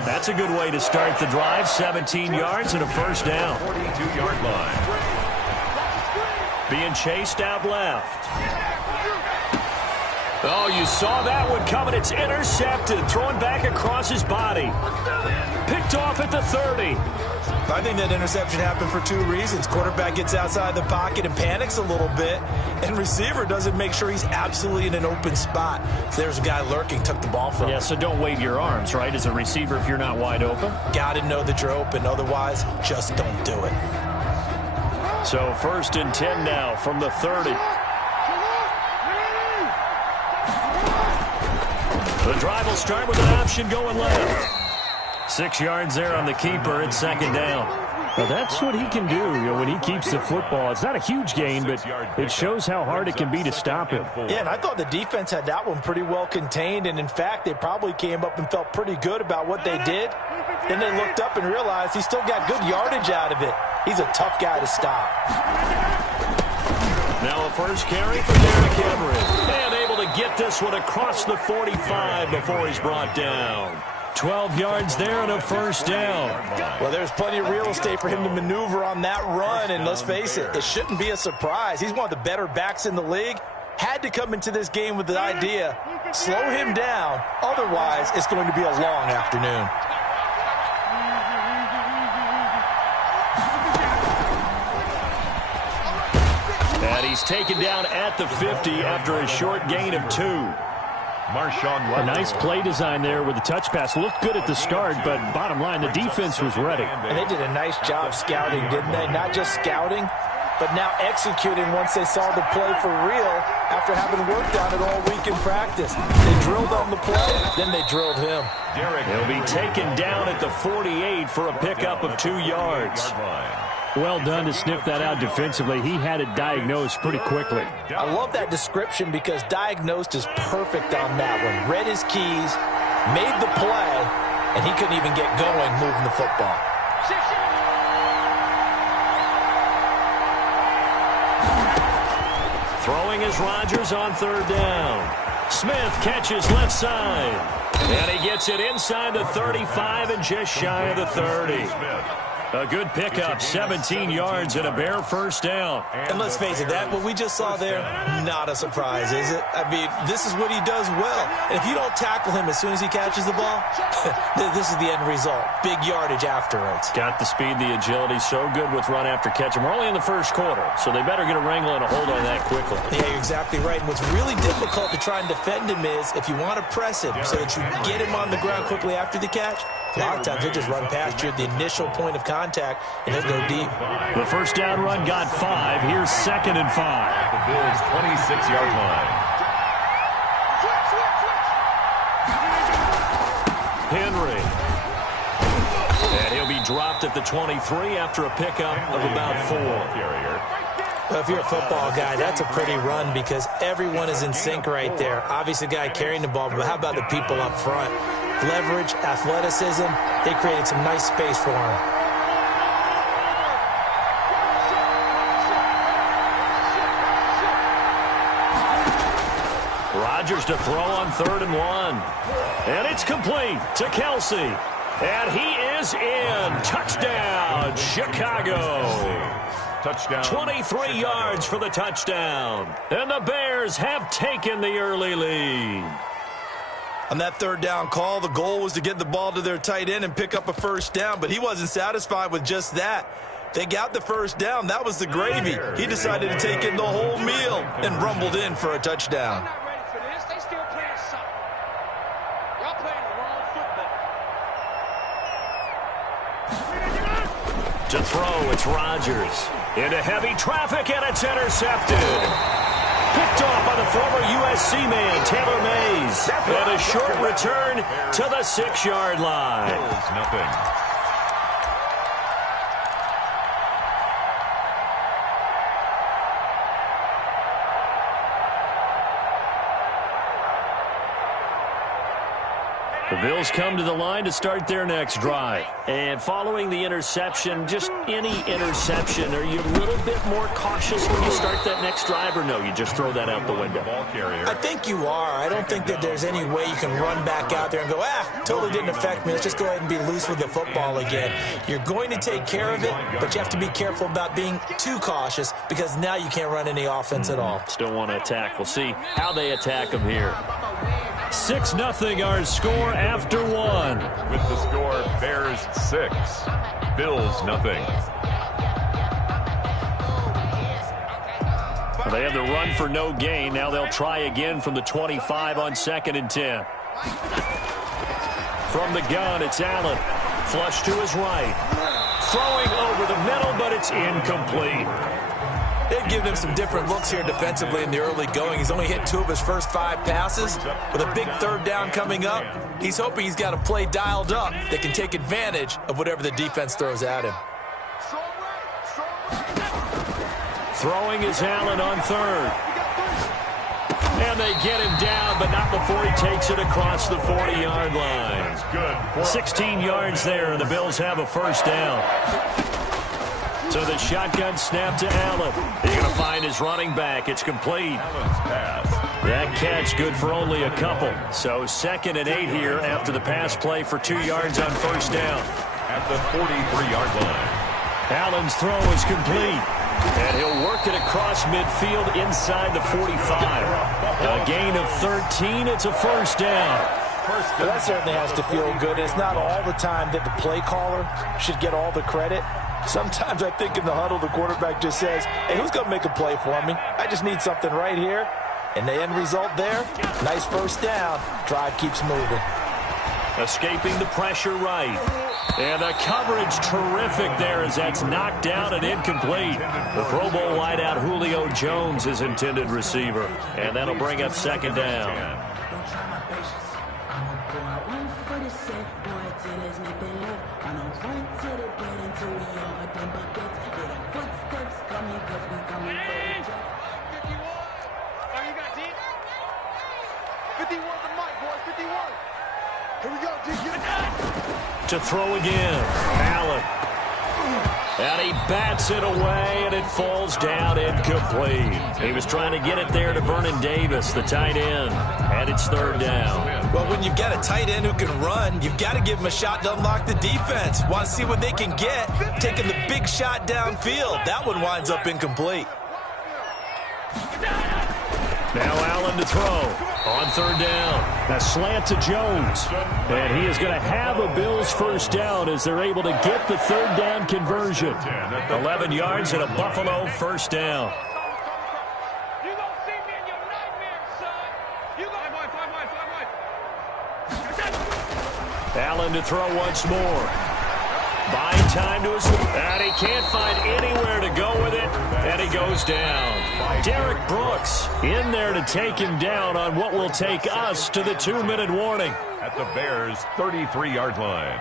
That's a good way to start the drive. 17 yards and a first down. 42-yard line. Being chased out left. Oh, you saw that one coming. It's intercepted. Throwing back across his body. Picked off at the 30. I think that interception happened for two reasons. Quarterback gets outside the pocket and panics a little bit, and receiver doesn't make sure he's absolutely in an open spot. So there's a guy lurking, took the ball from him. Yeah, so don't wave your arms, right, as a receiver if you're not wide open. Got to know that you're open. Otherwise, just don't do it. So 1st and 10 now from the 30. The drive will start with an option going left. 6 yards there on the keeper. It's 2nd down. Well, that's what he can do, when he keeps the football. It's not a huge gain, but it shows how hard it can be to stop him. Yeah, and I thought the defense had that one pretty well contained, and in fact, they probably came up and felt pretty good about what they did. Then they looked up and realized he still got good yardage out of it. He's a tough guy to stop. Now a first carry for Derrick Henry. And able to get this one across the 45 before he's brought down. 12 yards there and a first down. Well, there's plenty of real estate for him to maneuver on that run, and let's face it, it shouldn't be a surprise. He's one of the better backs in the league. Had to come into this game with the idea, slow him down, otherwise it's going to be a long afternoon. And he's taken down at the 50 after a short gain of 2. Marshawn, a nice play design there with the touch pass. Looked good at the start, but bottom line, the defense was ready. And they did a nice job scouting, didn't they? Not just scouting, but now executing once they saw the play for real after having worked on it all week in practice. They drilled on the play, then they drilled him. He'll be taken down at the 48 for a pickup of 2 yards. Well done to sniff that out defensively. He had it diagnosed pretty quickly. I love that description because diagnosed is perfect on that one. Read his keys, made the play, and he couldn't even get going moving the football. Throwing is Rodgers on 3rd down. Smith catches left side. And he gets it inside the 35 and just shy of the 30. A good pickup, 17 yards and a bare first down. And let's face it, that what we just saw there, not a surprise, is it? I mean, this is what he does well. And if you don't tackle him as soon as he catches the ball, this is the end result. Big yardage afterwards. Got the speed, the agility, so good with run after catch. And we're only in the first quarter, so they better get a wrangle and a hold on that quickly. Yeah, you're exactly right. And what's really difficult to try and defend him is if you want to press him so that you get him on the ground quickly after the catch, a lot of times he'll just run past you at the initial point of contact, and he'll go deep. The first down run got 5. Here's 2nd and 5. The Bills' 26-yard line. Henry. And he'll be dropped at the 23 after a pickup of about 4. Well, if you're a football guy, that's a pretty run because everyone is in sync right there. Obviously, the guy carrying the ball, but how about the people up front? Leverage, athleticism, they created some nice space for him. Rodgers to throw on 3rd and 1. And it's complete to Kelsey. And he is in. Touchdown, Chicago. Touchdown. 23 yards for the touchdown. And the Bears have taken the early lead. On that 3rd down call, the goal was to get the ball to their tight end and pick up a first down, but he wasn't satisfied with just that. They got the first down. That was the gravy. He decided to take in the whole meal and rumbled in for a touchdown. Not ready for this. They still playing soccer. Y'all playing the wrong football. To throw, it's Rodgers. Into heavy traffic, and it's intercepted. Picked off by the former USC man, Taylor Mays. And a short return to the 6-yard line. Bills, nothing. The Bills come to the line to start their next drive. And following the interception, just any interception, are you a little bit more cautious when you start that next drive, or no, you just throw that out the window? I think you are. I don't think that there's any way you can run back out there and go, totally didn't affect me. Let's just go ahead and be loose with the football again. You're going to take care of it, but you have to be careful about being too cautious because now you can't run any offense at all. Still want to attack. We'll see how they attack them here. 6-0 our score after one. With the score, Bears 6, Bills nothing. They have the run for no gain. Now they'll try again from the 25 on 2nd and 10. From the gun, it's Allen. Flush to his right. Throwing over the middle, but it's incomplete. They've given him some different looks here defensively in the early going. He's only hit 2 of his first 5 passes. With a big 3rd down coming up, he's hoping he's got a play dialed up that can take advantage of whatever the defense throws at him. Throwing is Allen on 3rd. And they get him down, but not before he takes it across the 40-yard line. 16 yards there, and the Bills have a 1st down. So the shotgun snap to Allen. He's going to find his running back. It's complete. That catch good for only a couple. So 2nd and 8 here after the pass play for 2 yards on 1st down. At the 43-yard line. Allen's throw is complete. And he'll work it across midfield inside the 45. A gain of 13. It's a 1st down. Well, that certainly has to feel good. It's not all the time that the play caller should get all the credit. Sometimes I think in the huddle, the quarterback just says, hey, who's going to make a play for me? I just need something right here. And the end result there, nice 1st down. Drive keeps moving. Escaping the pressure right. And the coverage terrific there as that's knocked down and incomplete. The Pro Bowl wideout Julio Jones is intended receiver. And that'll bring up 2nd down. To throw again, Allen. And he bats it away, and it falls down incomplete. He was trying to get it there to Vernon Davis, the tight end, and it's 3rd down. Well, when you've got a tight end who can run, you've got to give him a shot to unlock the defense. Want to see what they can get, taking the big shot downfield. That one winds up incomplete. Now Allen to throw. On 3rd down, a slant to Jones. And he is going to have a Bills 1st down as they're able to get the 3rd down conversion. 11 yards and a Buffalo 1st down. You gonna see me in your nightmares, son. You gonna Allen to throw once more. Buying time to his, and he can't find anywhere to go with it, and he goes down. Derek Brooks in there to take him down on what will take us to the 2-minute warning. At the Bears' 33-yard line.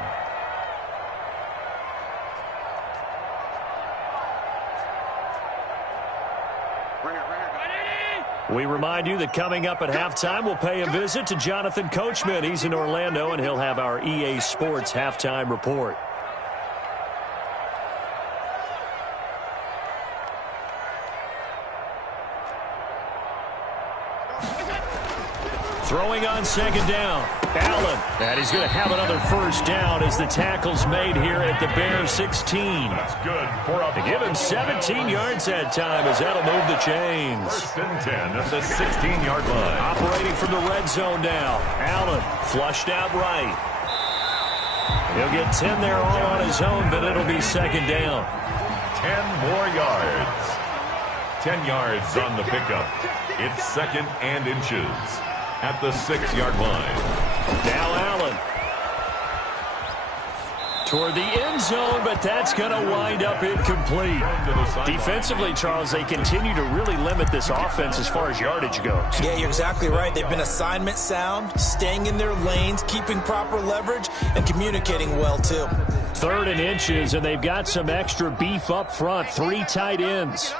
We remind you that coming up at halftime, we'll pay a visit to Jonathan Coachman. He's in Orlando, and he'll have our EA Sports halftime report. Throwing on 2nd down, Allen. And he's going to have another 1st down as the tackle's made here at the Bears 16. That's good for a to give him 17 yards that time as that'll move the chains. 1st and 10 at the 16-yard line. Operating from the red zone now. Allen flushed out right. He'll get 10 there all on his own, but it'll be 2nd down. 10 more yards. 10 yards on the pickup. It's 2nd and inches. At the 6-yard line. Now Allen. Toward the end zone, but that's going to wind up incomplete. Defensively, Charles, they continue to really limit this offense as far as yardage goes. Yeah, you're exactly right. They've been assignment sound, staying in their lanes, keeping proper leverage, and communicating well, too. 3rd and inches, and they've got some extra beef up front. 3 tight ends.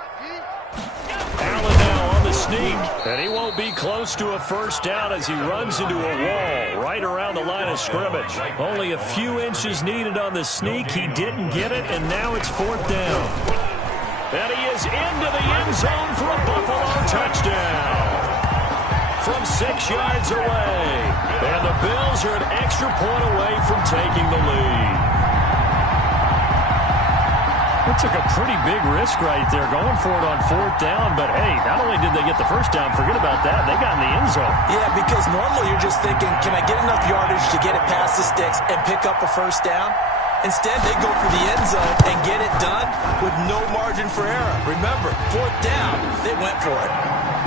Allen now on the sneak. And he won't be close to a first down as he runs into a wall right around the line of scrimmage. Only a few inches needed on the sneak. He didn't get it, and now it's 4th down. And he is into the end zone for a Buffalo touchdown from 6 yards away. And the Bills are an extra point away from taking the lead. It took a pretty big risk right there going for it on 4th down. But, hey, not only did they get the first down, forget about that, they got in the end zone. Yeah, because normally you're just thinking, can I get enough yardage to get it past the sticks and pick up a first down? Instead, they go for the end zone and get it done with no margin for error. Remember, 4th down, they went for it.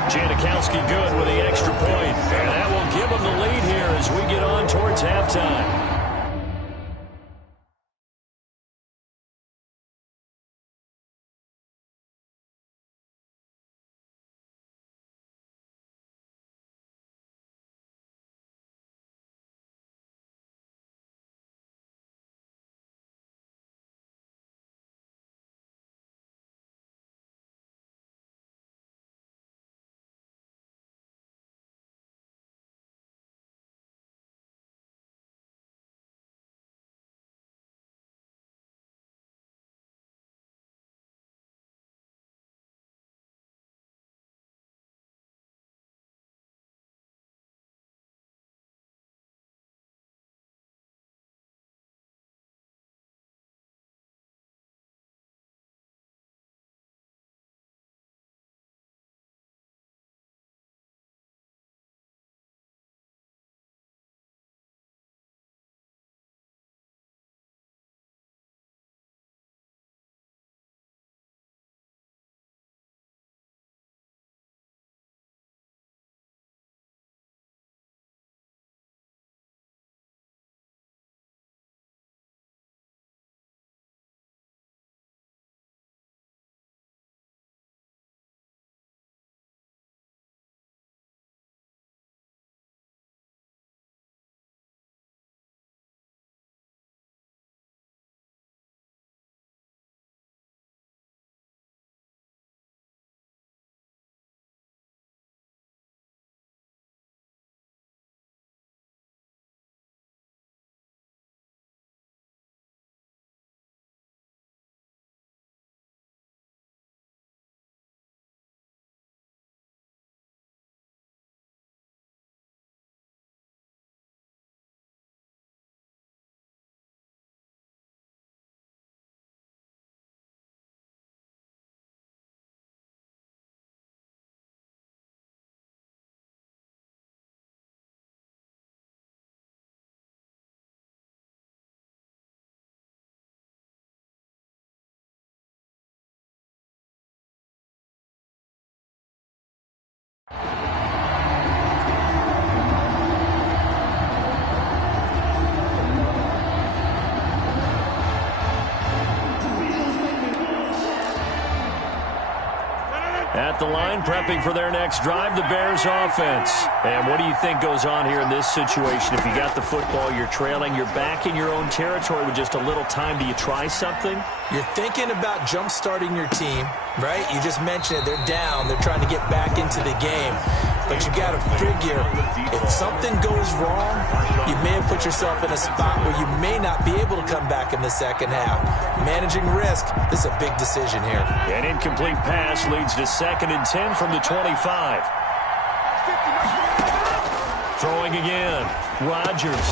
Janikowski good with the extra point. And that will give them the lead here as we get on towards halftime. At the line, prepping for their next drive, the Bears offense. And what do you think goes on here in this situation? If you got the football, you're trailing, you're back in your own territory with just a little time. Do you try something? You're thinking about jump-starting your team, right? You just mentioned it. They're down. They're trying to get back into the game. But you got to figure, if something goes wrong, you may have put yourself in a spot where you may not be able to come back in the second half. Managing risk, this is a big decision here. An incomplete pass leads to 2nd and 10 from the 25. Throwing again, Rodgers.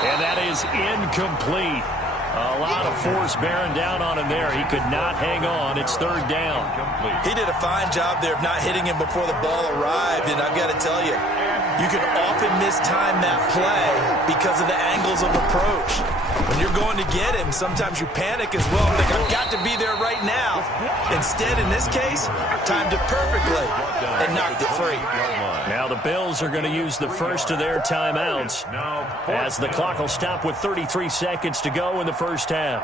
And that is incomplete. A lot of force bearing down on him there. He could not hang on. It's 3rd down. He did a fine job there of not hitting him before the ball arrived. And I've got to tell you, you can often mistime that play because of the angles of approach. When you're going to get him, sometimes you panic as well. Thinking, I've got to be there right now. Instead, in this case, timed it perfectly and knocked it free. Now the Bills are going to use the first of their timeouts as the clock will stop with 33 seconds to go in the first half.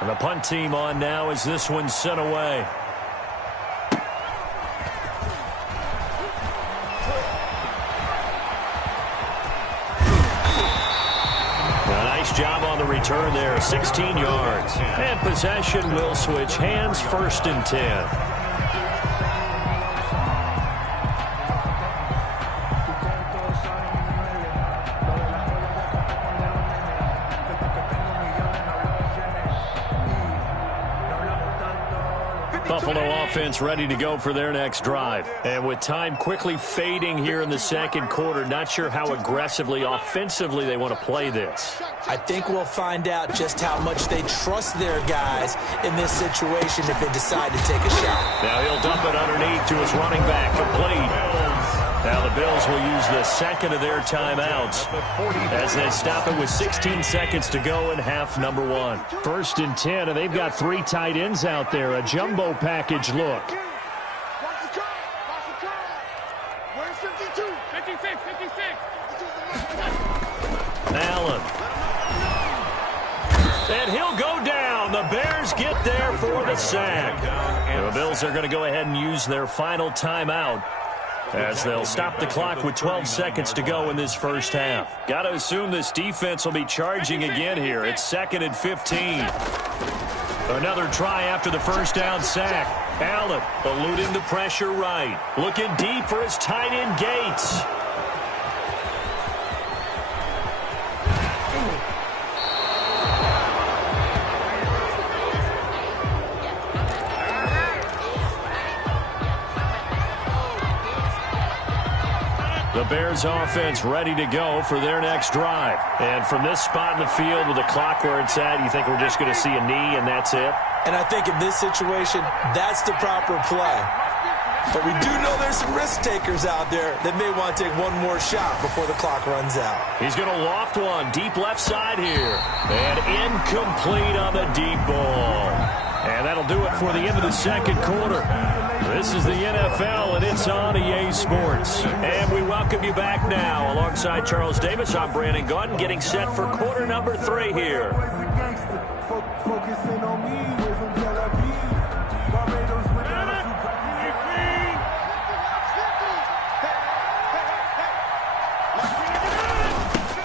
And the punt team on now as this one's sent away. job on the return there, 16 yards. And possession will switch hands, 1st and 10. Buffalo offense ready to go for their next drive. And with time quickly fading here in the second quarter, not sure how aggressively, offensively they want to play this. I think we'll find out just how much they trust their guys in this situation if they decide to take a shot. Now he'll dump it underneath to his running back, complete. Now the Bills will use the second of their timeouts as they stop it with 16 seconds to go in half number 1. 1st and 10, and they've got 3 tight ends out there. A jumbo package look. Where's 52? 56. Allen. And he'll go down. The Bears get there for the sack. The Bills are going to go ahead and use their final timeout as they'll stop the clock with 12 seconds to go in this first half. Got to assume this defense will be charging again here. It's 2nd and 15. Another try after the first down sack. Allen eluding the pressure right. Looking deep for his tight end Gates. The Bears offense ready to go for their next drive. And from this spot in the field with the clock where it's at, you think we're just going to see a knee and that's it? And I think in this situation, that's the proper play. But we do know there's some risk takers out there that may want to take one more shot before the clock runs out. He's going to loft one deep left side here. And incomplete on the deep ball. And that'll do it for the end of the second quarter. This is the NFL, and it's on EA Sports. And we welcome you back now. Alongside Charles Davis, I'm Brandon Gordon, getting set for quarter number 3 here.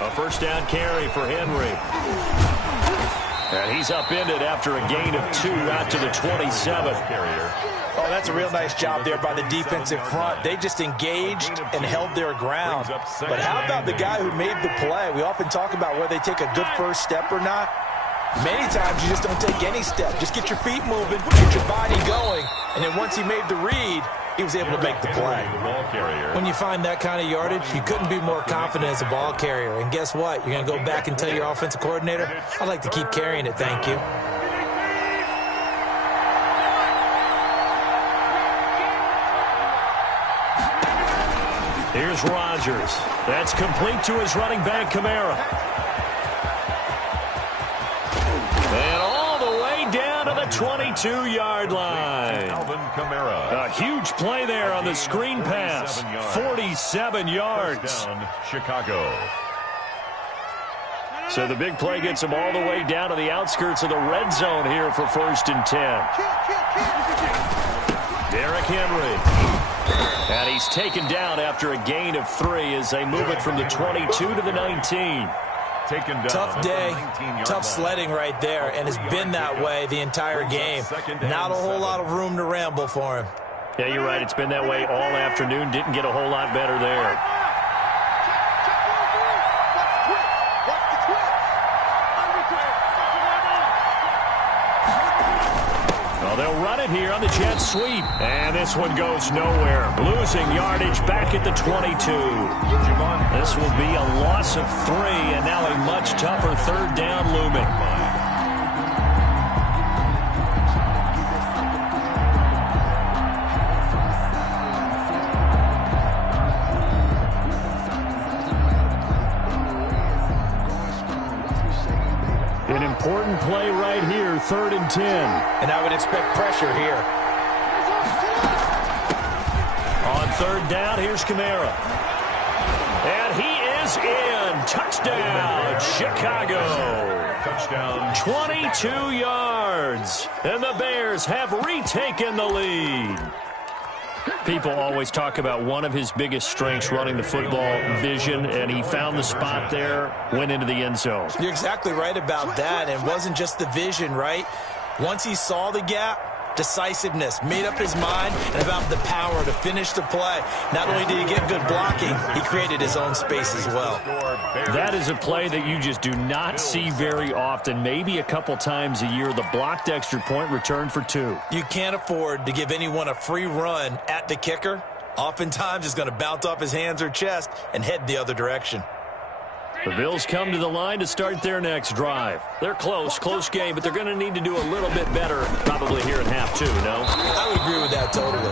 A first down carry for Henry. And he's upended after a gain of 2 out to the 27. Oh, that's a real nice job there by the defensive front. They just engaged and held their ground. But how about the guy who made the play? We often talk about whether they take a good first step or not. Many times you just don't take any step. Just get your feet moving, get your body going. And then once he made the read, he was able to make the play. When you find that kind of yardage, you couldn't be more confident as a ball carrier. And guess what? You're going to go back and tell your offensive coordinator, I'd like to keep carrying it, thank you. Here's Rodgers. That's complete to his running back, Kamara. And all the way down to the 22-yard line. A huge play there on the screen pass. 47 yards. Chicago. So the big play gets him all the way down to the outskirts of the red zone here for 1st and 10. Derrick Henry. And he's taken down after a gain of 3 as they move it from the 22 to the 19. Tough day, tough sledding right there, and it's been that way the entire game. Not a whole lot of room to ramble for him. Yeah, you're right. It's been that way all afternoon. Didn't get a whole lot better there. They'll run it here on the jet sweep. And this one goes nowhere. Losing yardage back at the 22. This will be a loss of 3, and now a much tougher 3rd down looming. An important play right here, 3rd and 10. And I would expect pressure here. On 3rd down, here's Kamara. And he is in. Touchdown, Chicago. Touchdown. 22 yards. And the Bears have retaken the lead. People always talk about one of his biggest strengths running the football, vision, and he found the spot there, went into the end zone. You're exactly right about that, and it wasn't just the vision, right? Once he saw the gap, decisiveness, made up his mind, and about the power to finish the play. Not only did he get good blocking, he created his own space as well. That is a play that you just do not see very often. Maybe a couple times a year, the blocked extra point return for 2. You can't afford to give anyone a free run at the kicker. Oftentimes, he's going to bounce off his hands or chest and head the other direction. The Bills come to the line to start their next drive. They're close game, but they're going to need to do a little bit better probably here in half 2, no? I would agree with that totally.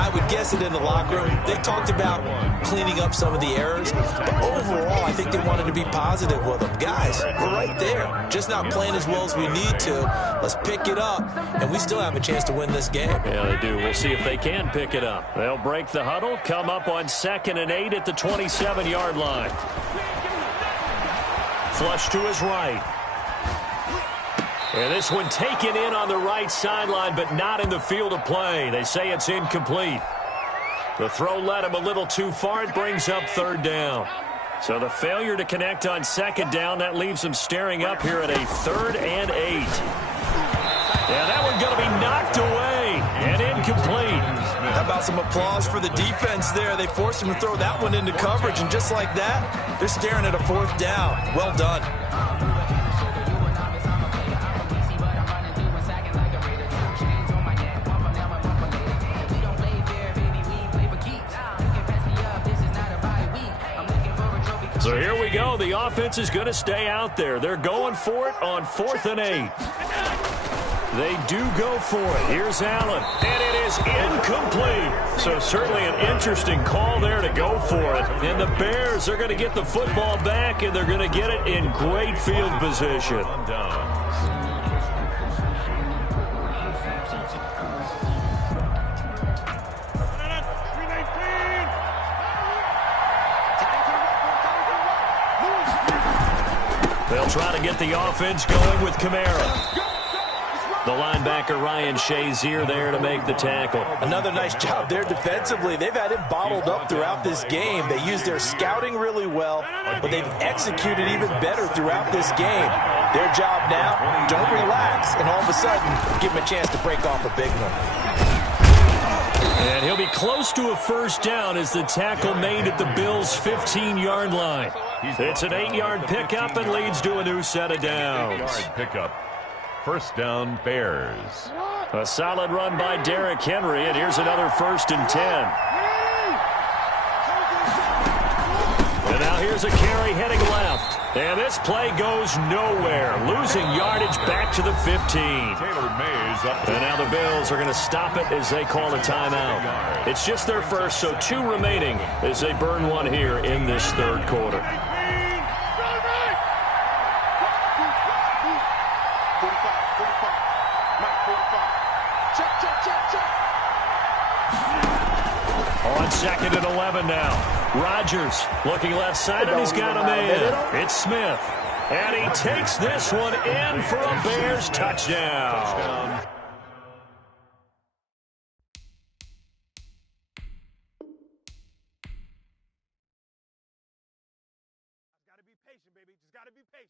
I would guess it in the locker room. They talked about cleaning up some of the errors, but overall, I think they wanted to be positive with them. Guys, we're right there. Just not playing as well as we need to. Let's pick it up, and we still have a chance to win this game. Yeah, they do. We'll see if they can pick it up. They'll break the huddle, come up on 2nd and 8 at the 27-yard line. Flush to his right. And this one taken in on the right sideline, but not in the field of play. They say it's incomplete. The throw led him a little too far. It brings up 3rd down. So the failure to connect on 2nd down, that leaves him staring up here at a 3rd and 8. Yeah, that one going to be knocked away and incomplete. How about some applause for the defense there? They forced him to throw that one into coverage, and just like that, they're staring at a 4th down. Well done. So here we go. The offense is going to stay out there. They're going for it on 4th and 8. They do go for it. Here's Allen, and it is incomplete. So certainly an interesting call there to go for it. And the Bears are going to get the football back, and they're going to get it in great field position. They'll try to get the offense going with Kamara. The linebacker, Ryan Shazier, there to make the tackle. Another nice job there defensively. They've had him bottled up throughout this game. They used their scouting really well, but they've executed even better throughout this game. Their job now, don't relax, and all of a sudden, give him a chance to break off a big one. And he'll be close to a 1st down as the tackle made at the Bills' 15-yard line. It's an 8-yard pickup and leads to a new set of downs. 8-yard pickup. 1st down, Bears. A solid run by Derrick Henry, and here's another 1st and 10. And now here's a carry heading left. And this play goes nowhere, losing yardage back to the 15. Taylor Mays up. And now the Bills are going to stop it as they call a timeout. It's just their first, so 2 remaining as they burn one here in this 3rd quarter. On 2nd and 11 now. Rodgers looking left side, and he's got a man. It's Smith. And he takes this one in for a Bears touchdown. Gotta be patient, baby. Just gotta be patient.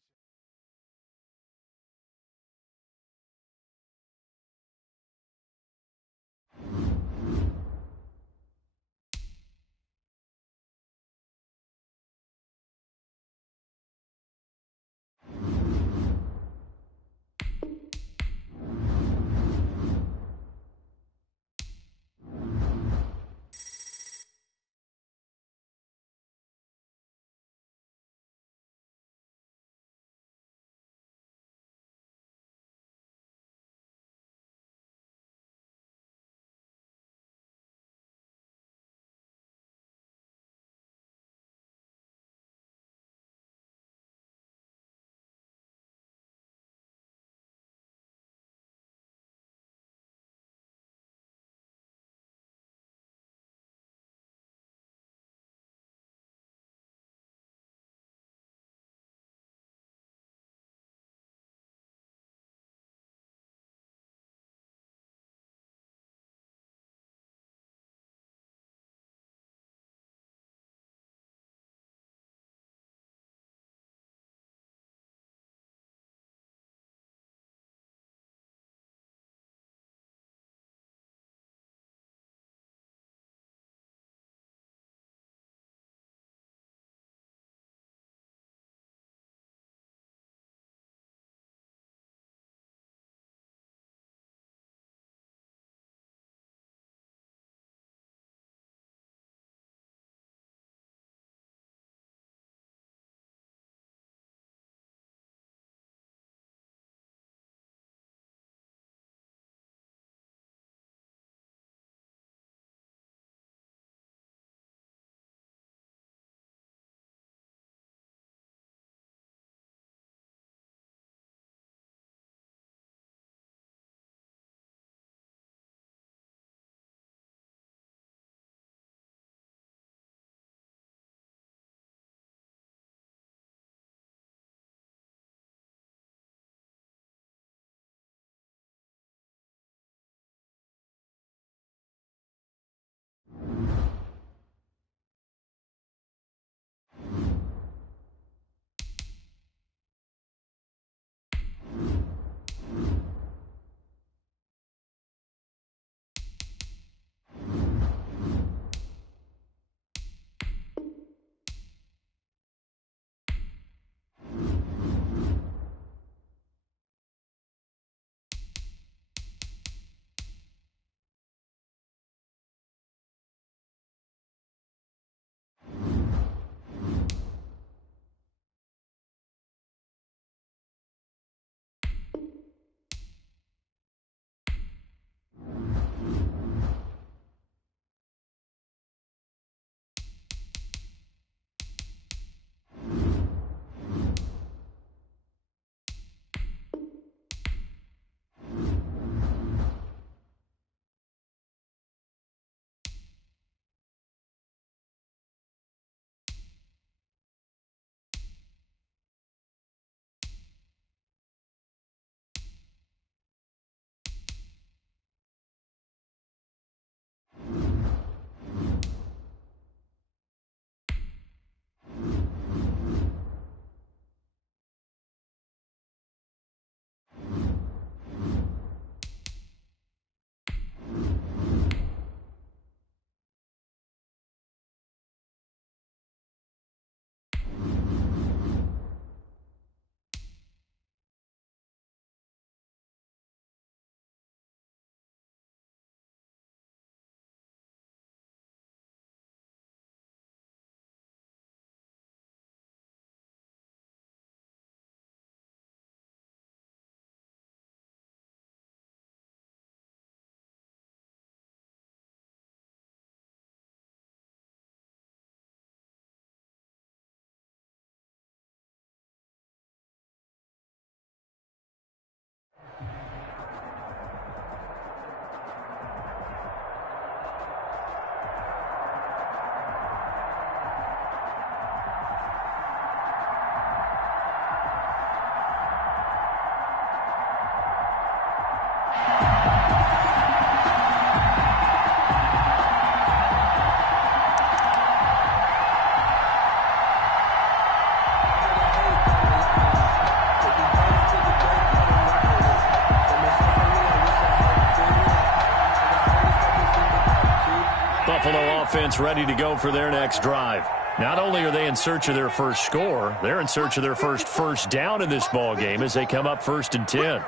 Buffalo offense ready to go for their next drive. Not only are they in search of their first score, they're in search of their first down in this ball game as they come up 1st and 10.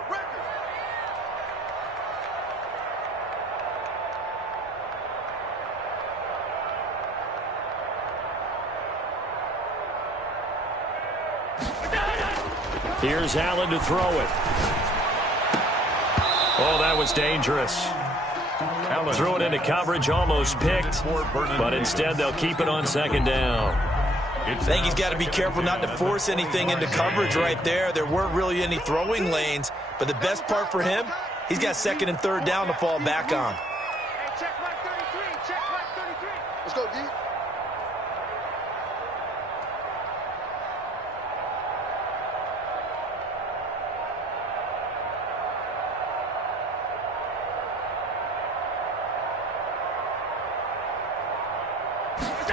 Here's Allen to throw it. Oh, that was dangerous. Allen threw it into coverage, almost picked, but instead they'll keep it on 2nd down. I think he's got to be careful not to force anything into coverage right there. There weren't really any throwing lanes, but the best part for him, he's got 2nd and 3rd down to fall back on. Hey, check right 33. Check right 33. Let's go, D.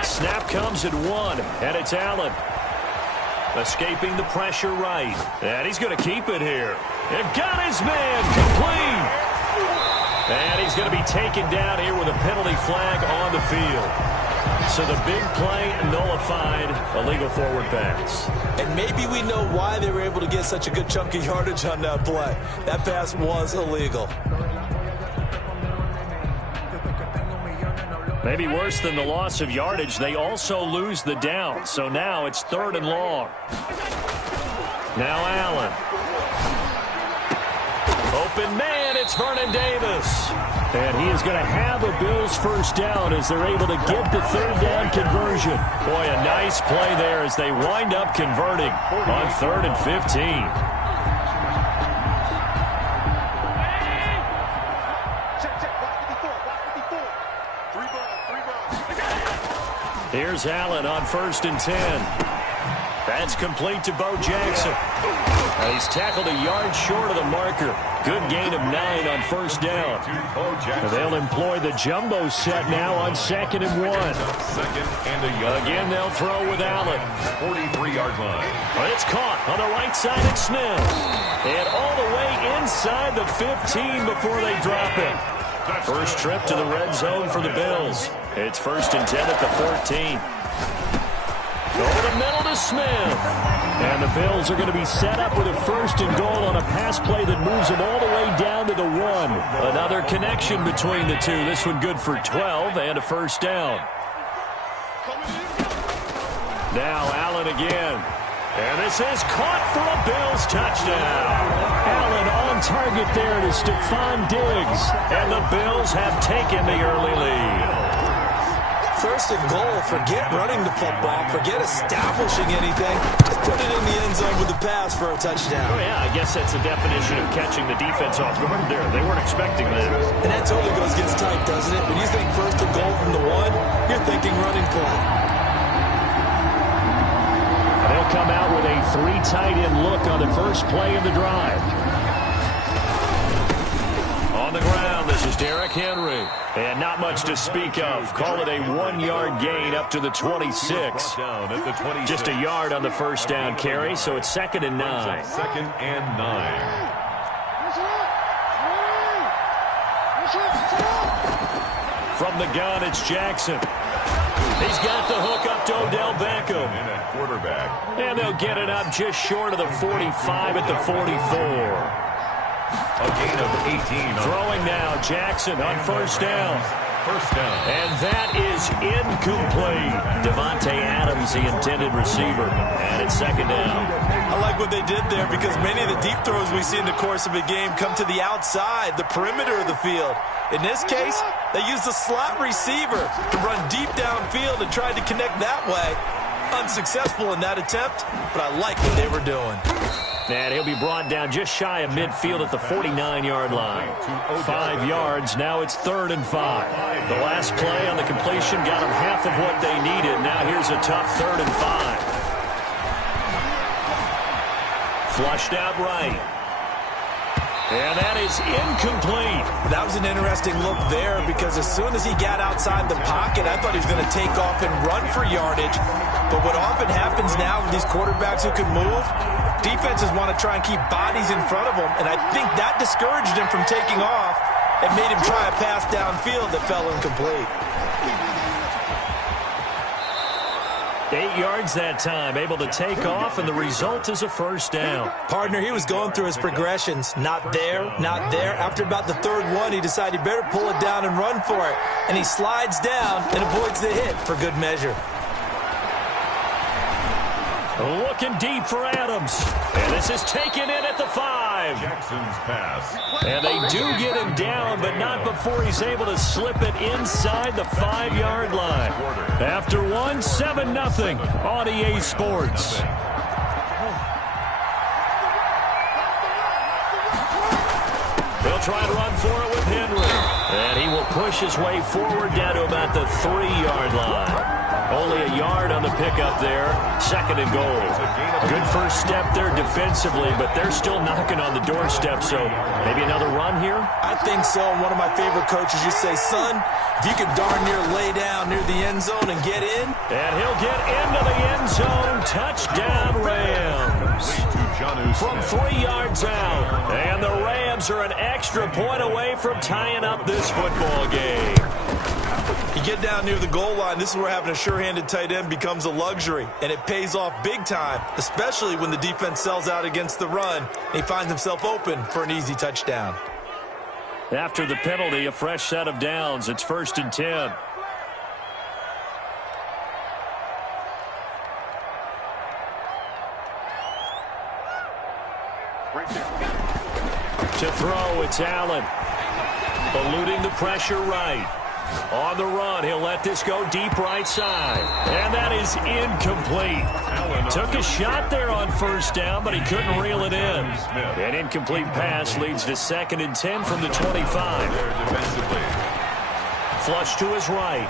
Snap comes at 1, and it's Allen. Escaping the pressure right. And he's going to keep it here. They've got his man complete. And he's going to be taken down here with a penalty flag on the field. So the big play nullified, a legal forward pass. And maybe we know why they were able to get such a good chunk of yardage on that play. That pass was illegal. Maybe worse than the loss of yardage, they also lose the down. So now it's 3rd and long. Now Allen. Open man, it's Vernon Davis. And he is going to have a Bills first down as they're able to get the 3rd down conversion. Boy, a nice play there as they wind up converting on 3rd and 15. Here's Allen on 1st and 10. That's complete to Bo Jackson. And he's tackled a yard short of the marker. Good gain of 9 on 1st down. And they'll employ the jumbo set now on 2nd and 1. Again, they'll throw with Allen. 43-yard line. But it's caught on the right side at Smith. And all the way inside the 15 before they drop it. First trip to the red zone for the Bills. It's 1st and 10 at the 14. Over the middle to Smith. And the Bills are going to be set up with a 1st and goal on a pass play that moves them all the way down to the 1. Another connection between the two. This one good for 12 and a 1st down. Now Allen again. And this is caught for a Bills touchdown. Allen on target there to Stephon Diggs. And the Bills have taken the early lead. 1st and goal, forget running the football, forget establishing anything. Just put it in the end zone with the pass for a touchdown. Oh, yeah, I guess that's the definition of catching the defense off guard there. They weren't expecting that. And that totally goes against type, doesn't it? When you think 1st and goal from the 1, you're thinking running play. They'll come out with a 3 tight end look on the first play of the drive. On the ground, this is Derrick Henry. And not much to speak of. Call it a 1-yard gain up to the 26. Just a yard on the first down carry, so it's 2nd and 9. 2nd and 9. From the gun, it's Jackson. He's got the hook up to Odell Beckham. And at quarterback. And they'll get it up just short of the 45 at the 44. A gain of 18. Throwing now, Jackson on 1st down. 1st down. And that is incomplete. Devontae Adams, the intended receiver. And it's 2nd down. I like what they did there because many of the deep throws we see in the course of a game come to the outside, the perimeter of the field. In this case, they used the slot receiver to run deep downfield and tried to connect that way. Unsuccessful in that attempt, but I like what they were doing. And he'll be brought down just shy of midfield at the 49-yard line. 5 yards. Now it's 3rd and 5. The last play on the completion got them half of what they needed. Now here's a tough 3rd and 5. Flushed out right. And that is incomplete. That was an interesting look there because as soon as he got outside the pocket, I thought he was going to take off and run for yardage. But what often happens now with these quarterbacks who can move, defenses want to try and keep bodies in front of them, and I think that discouraged him from taking off and made him try a pass downfield that fell incomplete. 8 yards that time, able to take off, and the result is a first down. Partner, he was going through his progressions. Not there, not there. After about the third one, he decided he better pull it down and run for it. And he slides down and avoids the hit for good measure. Looking deep for Adams. And this is taken in at the 5. Jackson's pass. And they do get him down, but not before he's able to slip it inside the 5-yard line. After one, 7-0 on EA Sports. They'll try to run for it with Henry. And he will push his way forward down to about the 3-yard line. Only a yard on the pickup there. 2nd and goal. Good first step there defensively, but they're still knocking on the doorstep, so maybe another run here? I think so. And one of my favorite coaches used to say, son, if you can darn near lay down near the end zone and get in. And he'll get into the end zone. Touchdown, Rams. From 3 yards out. And the Rams are an extra point away from tying up this football game. You get down near the goal line, this is where having a sure-handed tight end becomes a luxury, and it pays off big time, especially when the defense sells out against the run, and he finds himself open for an easy touchdown. After the penalty, a fresh set of downs. It's 1st and 10. To throw, it's Allen. Eluding the pressure right. On the run, he'll let this go deep right side. And that is incomplete. Took a shot there on 1st down, but he couldn't reel it in. An incomplete pass leads to 2nd and 10 from the 25. Flush to his right.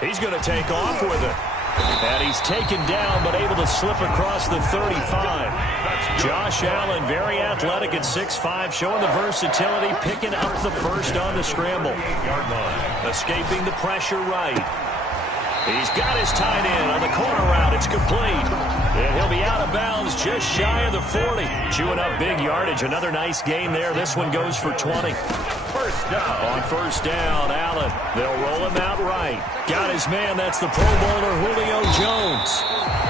He's going to take off with it. And he's taken down, but able to slip across the 35. Josh Allen, very athletic at 6'5", showing the versatility, picking up the first on the scramble. Escaping the pressure right. He's got his tight end on the corner route. It's complete. And he'll be out of bounds just shy of the 40. Chewing up big yardage. Another nice gain there. This one goes for 20. First down. On 1st down, Allen. They'll roll him out right. Got his man. That's the Pro Bowler Julio Jones.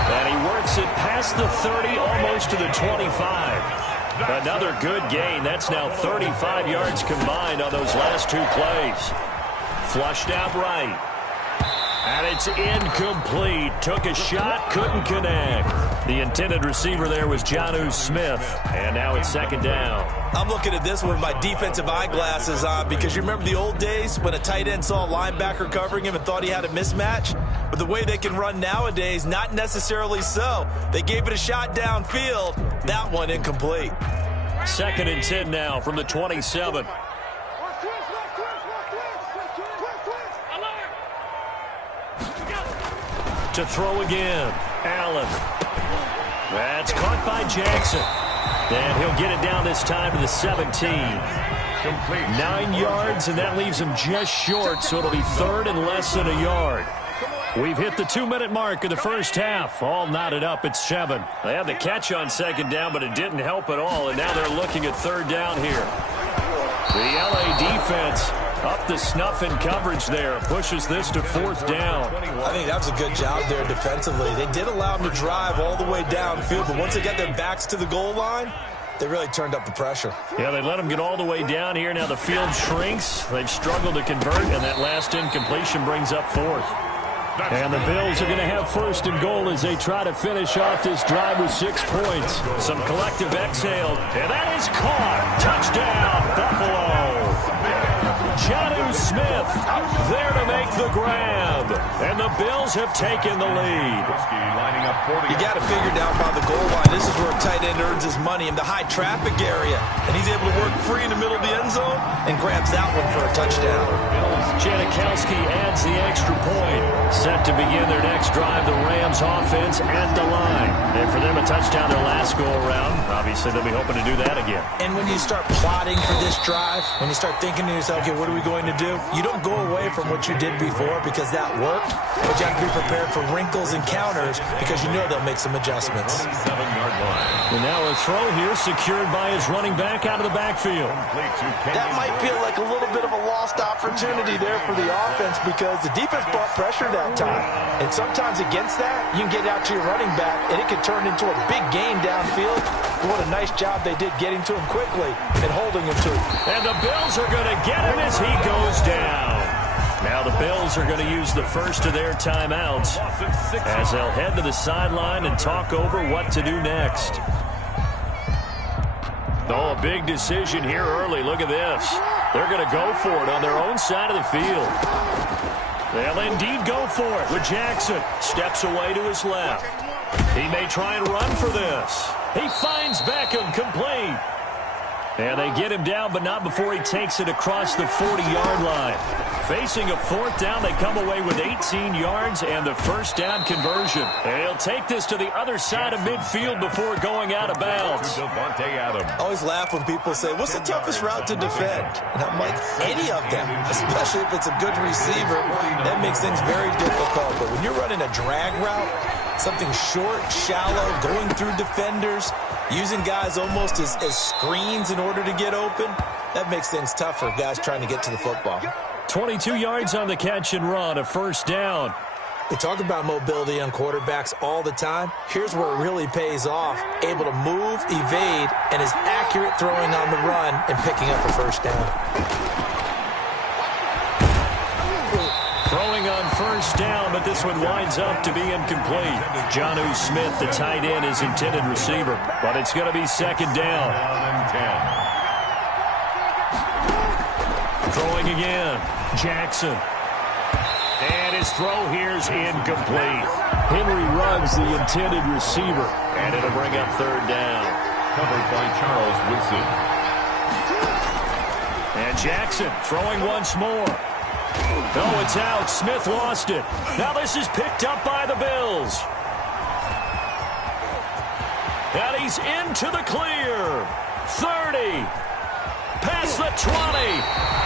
And he works it past the 30, almost to the 25. Another good gain. That's now 35 yards combined on those last 2 plays. Flushed out right. And it's incomplete. Took a shot, couldn't connect. The intended receiver there was Jonnu Smith. And now it's 2nd down. I'm looking at this with my defensive eyeglasses on because you remember the old days when a tight end saw a linebacker covering him and thought he had a mismatch? But the way they can run nowadays, not necessarily so. They gave it a shot downfield. That one incomplete. 2nd and 10 now from the 27. To throw again. Allen. That's caught by Jackson. And he'll get it down this time to the 17. 9 yards, and that leaves him just short, so it'll be 3rd and less than a yard. We've hit the 2-minute mark of the first half. All knotted up at 7. They had the catch on 2nd down, but it didn't help at all, and now they're looking at 3rd down here. The LA defense up the snuff in coverage there. Pushes this to 4th down. I think that was a good job there defensively. They did allow him to drive all the way downfield, but once they got their backs to the goal line, they really turned up the pressure. Yeah, they let him get all the way down here. Now the field shrinks. They've struggled to convert, and that last incompletion brings up 4th. And the Bills are going to have 1st and goal as they try to finish off this drive with 6 points. Some collective exhale, and that is caught. Touchdown, Buffalo. Jonnu Smith there to make the grab. And the Bills have taken the lead. You got to figure down by the goal line. This is where a tight end earns his money in the high traffic area. And he's able to work free in the middle of the end zone and grabs that one for a touchdown. Janikowski adds the extra point. Set to begin their next drive, the Rams offense at the line. And for them, a touchdown their last go-around. Obviously, they'll be hoping to do that again. And when you start plotting for this drive, when you start thinking to yourself, okay, what are we going to do? You don't go away from what you did before because that worked, but you have to be prepared for wrinkles and counters because you know they'll make some adjustments. 7-yard line. And now a throw here secured by his running back out of the backfield. That might feel like a little bit of a lost opportunity there for the offense because the defense brought pressure that time. And sometimes against that, you can get out to your running back, and it can turn into a big gain downfield. What a nice job they did getting to him quickly and holding him to him. And the Bills are going to get him as he goes down. Now the Bills are going to use the first of their timeouts as they'll head to the sideline and talk over what to do next. Oh, a big decision here early. Look at this. They're going to go for it on their own side of the field. They'll indeed go for it with Jackson. Steps away to his left. He may try and run for this. He finds Beckham complete. And they get him down, but not before he takes it across the 40-yard line. Facing a fourth down, they come away with 18 yards and the first down conversion. And he'll take this to the other side of midfield before going out of bounds. I always laugh when people say, what's the toughest route to defend? And I'm like, any of them, especially if it's a good receiver. That makes things very difficult. But when you're running a drag route, something short, shallow, going through defenders, using guys almost as screens in order to get open, that makes things tough for guys trying to get to the football. 22 yards on the catch and run, a first down. We talk about mobility on quarterbacks all the time. Here's where it really pays off. Able to move, evade, and is accurate throwing on the run and picking up a first down. Throwing on first down, but this one winds up to be incomplete. Jonnu Smith, the tight end, is intended receiver, but it's going to be second down. Throwing again, Jackson. And his throw here's incomplete. Henry Ruggs, the intended receiver, and it'll bring up third down. Covered by Charles Woodson. And Jackson throwing once more. Oh, it's out. Smith lost it. Now this is picked up by the Bills. And he's into the clear. 30. Past the 20.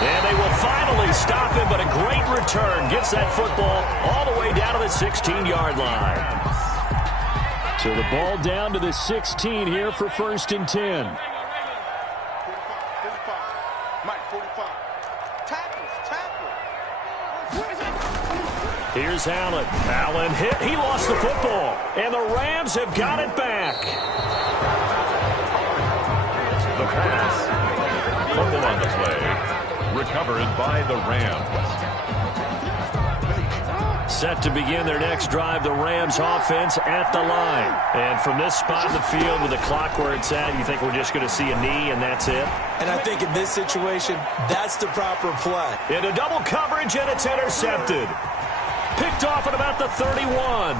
And they will finally stop him, but a great return. Gets that football all the way down to the 16-yard line. So the ball down to the 16 here for first and 10. 45. Mike, 45. Tackle. Here's Allen. Allen hit. He lost the football. And the Rams have got it back. The pass. Fumble on the play. Recovered by the Rams. Set to begin their next drive, the Rams offense at the line. And from this spot in the field with the clock where it's at, you think we're just going to see a knee and that's it? And I think in this situation, that's the proper play. Into double coverage, and it's intercepted. Picked off at about the 31.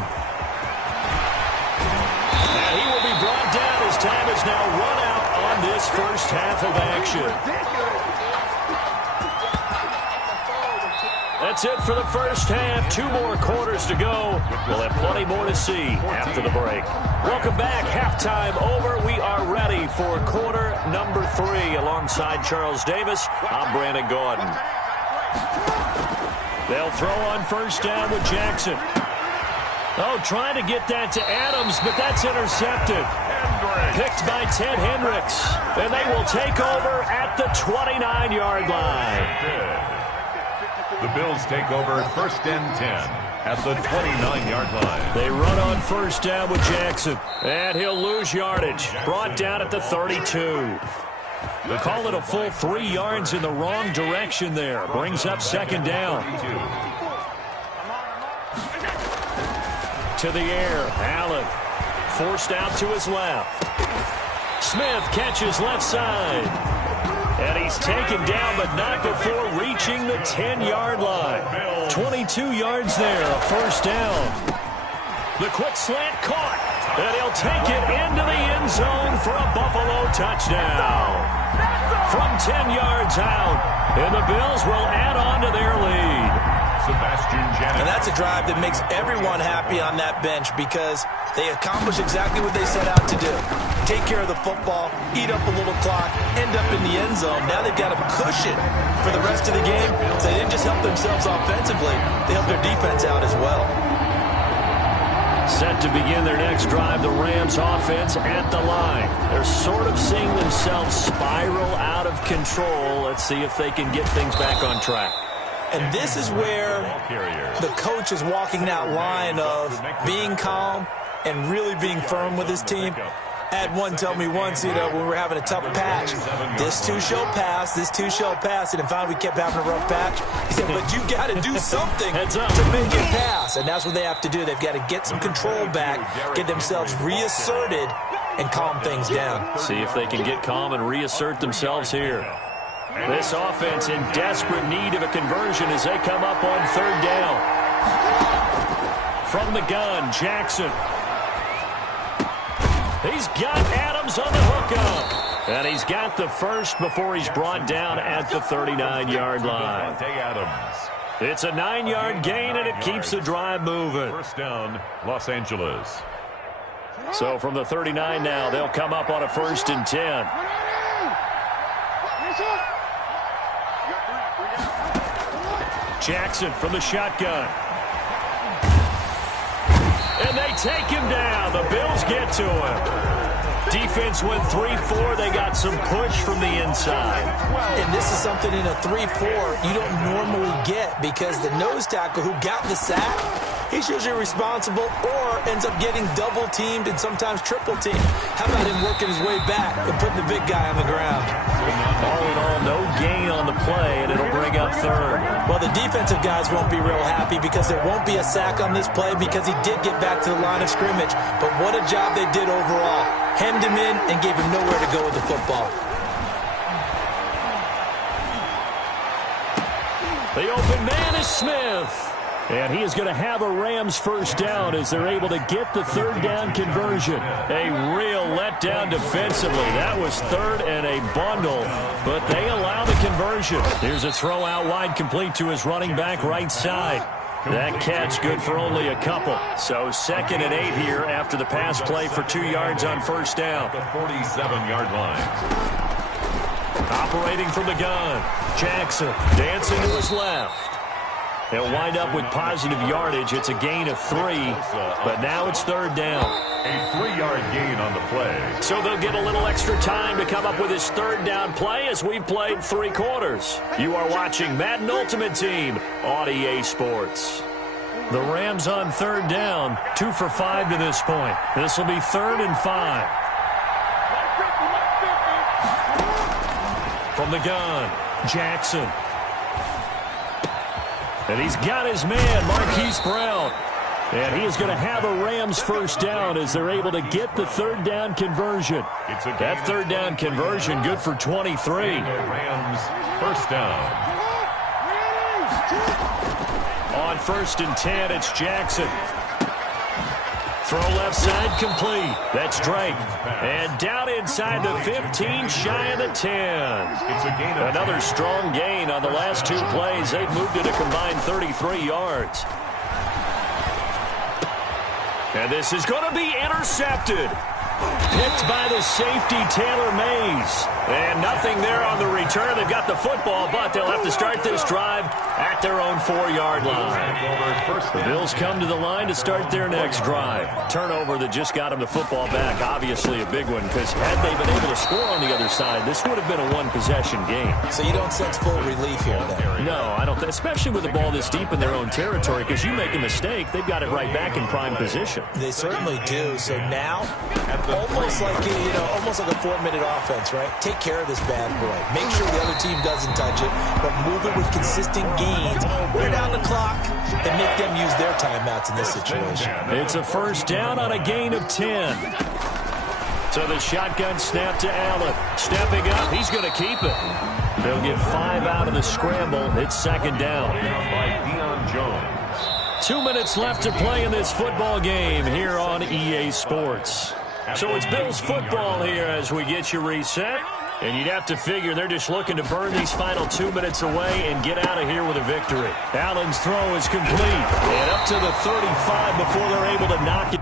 And he will be brought down as time is now run out on this first half of action. That's it for the first half. 2 more quarters to go. We'll have plenty more to see after the break. Welcome back. Halftime over. We are ready for quarter number 3. Alongside Charles Davis, I'm Brandon Gordon. They'll throw on first down with Jackson. Oh, trying to get that to Adams, but that's intercepted. Picked by Ted Hendricks. And they will take over at the 29-yard line. The Bills take over first and 10 at the 29-yard line. They run on first down with Jackson. And he'll lose yardage. Brought down at the 32. They call it a full 3 yards in the wrong direction there. Brings up second down. To the air. Allen forced out to his left. Smith catches left side. And he's taken down, but not before reaching the 10-yard line. 22 yards there, a first down. The quick slant caught. And he'll take it into the end zone for a Buffalo touchdown. From 10 yards out. And the Bills will add on to their lead. And that's a drive that makes everyone happy on that bench because they accomplish exactly what they set out to do. Take care of the football, eat up a little clock, end up in the end zone. Now they've got a cushion for the rest of the game. So they didn't just help themselves offensively, they helped their defense out as well. Set to begin their next drive, the Rams offense at the line. They're sort of seeing themselves spiral out of control. Let's see if they can get things back on track. And this is where the coach is walking that line of being calm and really being firm with his team. I had one tell me once, when we were having a tough patch, this too shall pass, this too shall pass. And finally we kept having a rough patch. He said, but you got to do something to make it pass. And that's what they have to do. They've got to get some control back, get themselves reasserted, and calm things down. See if they can get calm and reassert themselves here. This offense in desperate need of a conversion as they come up on third down. From the gun, Jackson. He's got Adams on the hookup. And he's got the first before he's brought down at the 39-yard line. It's a 9-yard gain, and it keeps the drive moving. First down, Los Angeles. So from the 39 now, they'll come up on a 1st and 10. Jackson from the shotgun. And they take him down. The Bills get to him. Defense went 3-4. They got some push from the inside. And this is something in a 3-4 you don't normally get because the nose tackle who got the sack, he's usually responsible or ends up getting double-teamed and sometimes triple-teamed. How about him working his way back and putting the big guy on the ground? All in all, no gain on the play, and it'll bring up third. Well, the defensive guys won't be real happy because there won't be a sack on this play because he did get back to the line of scrimmage. But what a job they did overall. Hemmed him in and gave him nowhere to go with the football. The open man is Smith. And he is going to have a Rams first down as they're able to get the third down conversion. A real letdown defensively. That was third and a bundle, but they allow the conversion. Here's a throw out wide complete to his running back right side. That catch good for only a couple. So 2nd and 8 here after the pass play for 2 yards on first down. The 47-yard line. Operating from the gun, Jackson dancing to his left. He'll wind up with positive yardage. It's a gain of 3, but now it's third down. A 3-yard gain on the play. So they'll get a little extra time to come up with his third down play as we've played 3 quarters. You are watching Madden Ultimate Team on EA Sports. The Rams on third down, 2 for 5 to this point. This will be 3rd and 5. From the gun, Jackson. And he's got his man, Marquise Brown. And he is going to have a Rams first down as they're able to get the third down conversion. That third down conversion good for 23. Rams first down. On 1st and 10, it's Jackson. Throw left side complete. That's Drake. And down inside the 15, shy of the 10. Another strong gain on the last 2 plays. They've moved it a combined 33 yards. And this is going to be intercepted. Picked by the safety, Taylor Mays. And nothing there on the return. They've got the football, but they'll have to start this drive at their own 4-yard line. The Bills come to the line to start their next drive. Turnover that just got them the football back. Obviously a big one, because had they been able to score on the other side, this would have been a one-possession game. So you don't sense full relief here, then? No, I don't. Especially with the ball this deep in their own territory, because you make a mistake, they've got it right back in prime position. They certainly do. So now, almost like a 4-minute offense, right? Take care of this bad boy. Make sure the other team doesn't touch it, but move it with consistent gains. Wear down the clock and make them use their timeouts in this situation. It's a first down on a gain of 10. So the shotgun snap to Allen. Stepping up, he's going to keep it. They'll get 5 out of the scramble. It's 2nd down. By Deion Jones. 2 minutes left to play in this football game here on EA Sports. So it's Bills football here as we get you reset. And you'd have to figure they're just looking to burn these final 2 minutes away and get out of here with a victory. Allen's throw is complete. And up to the 35 before they're able to knock it.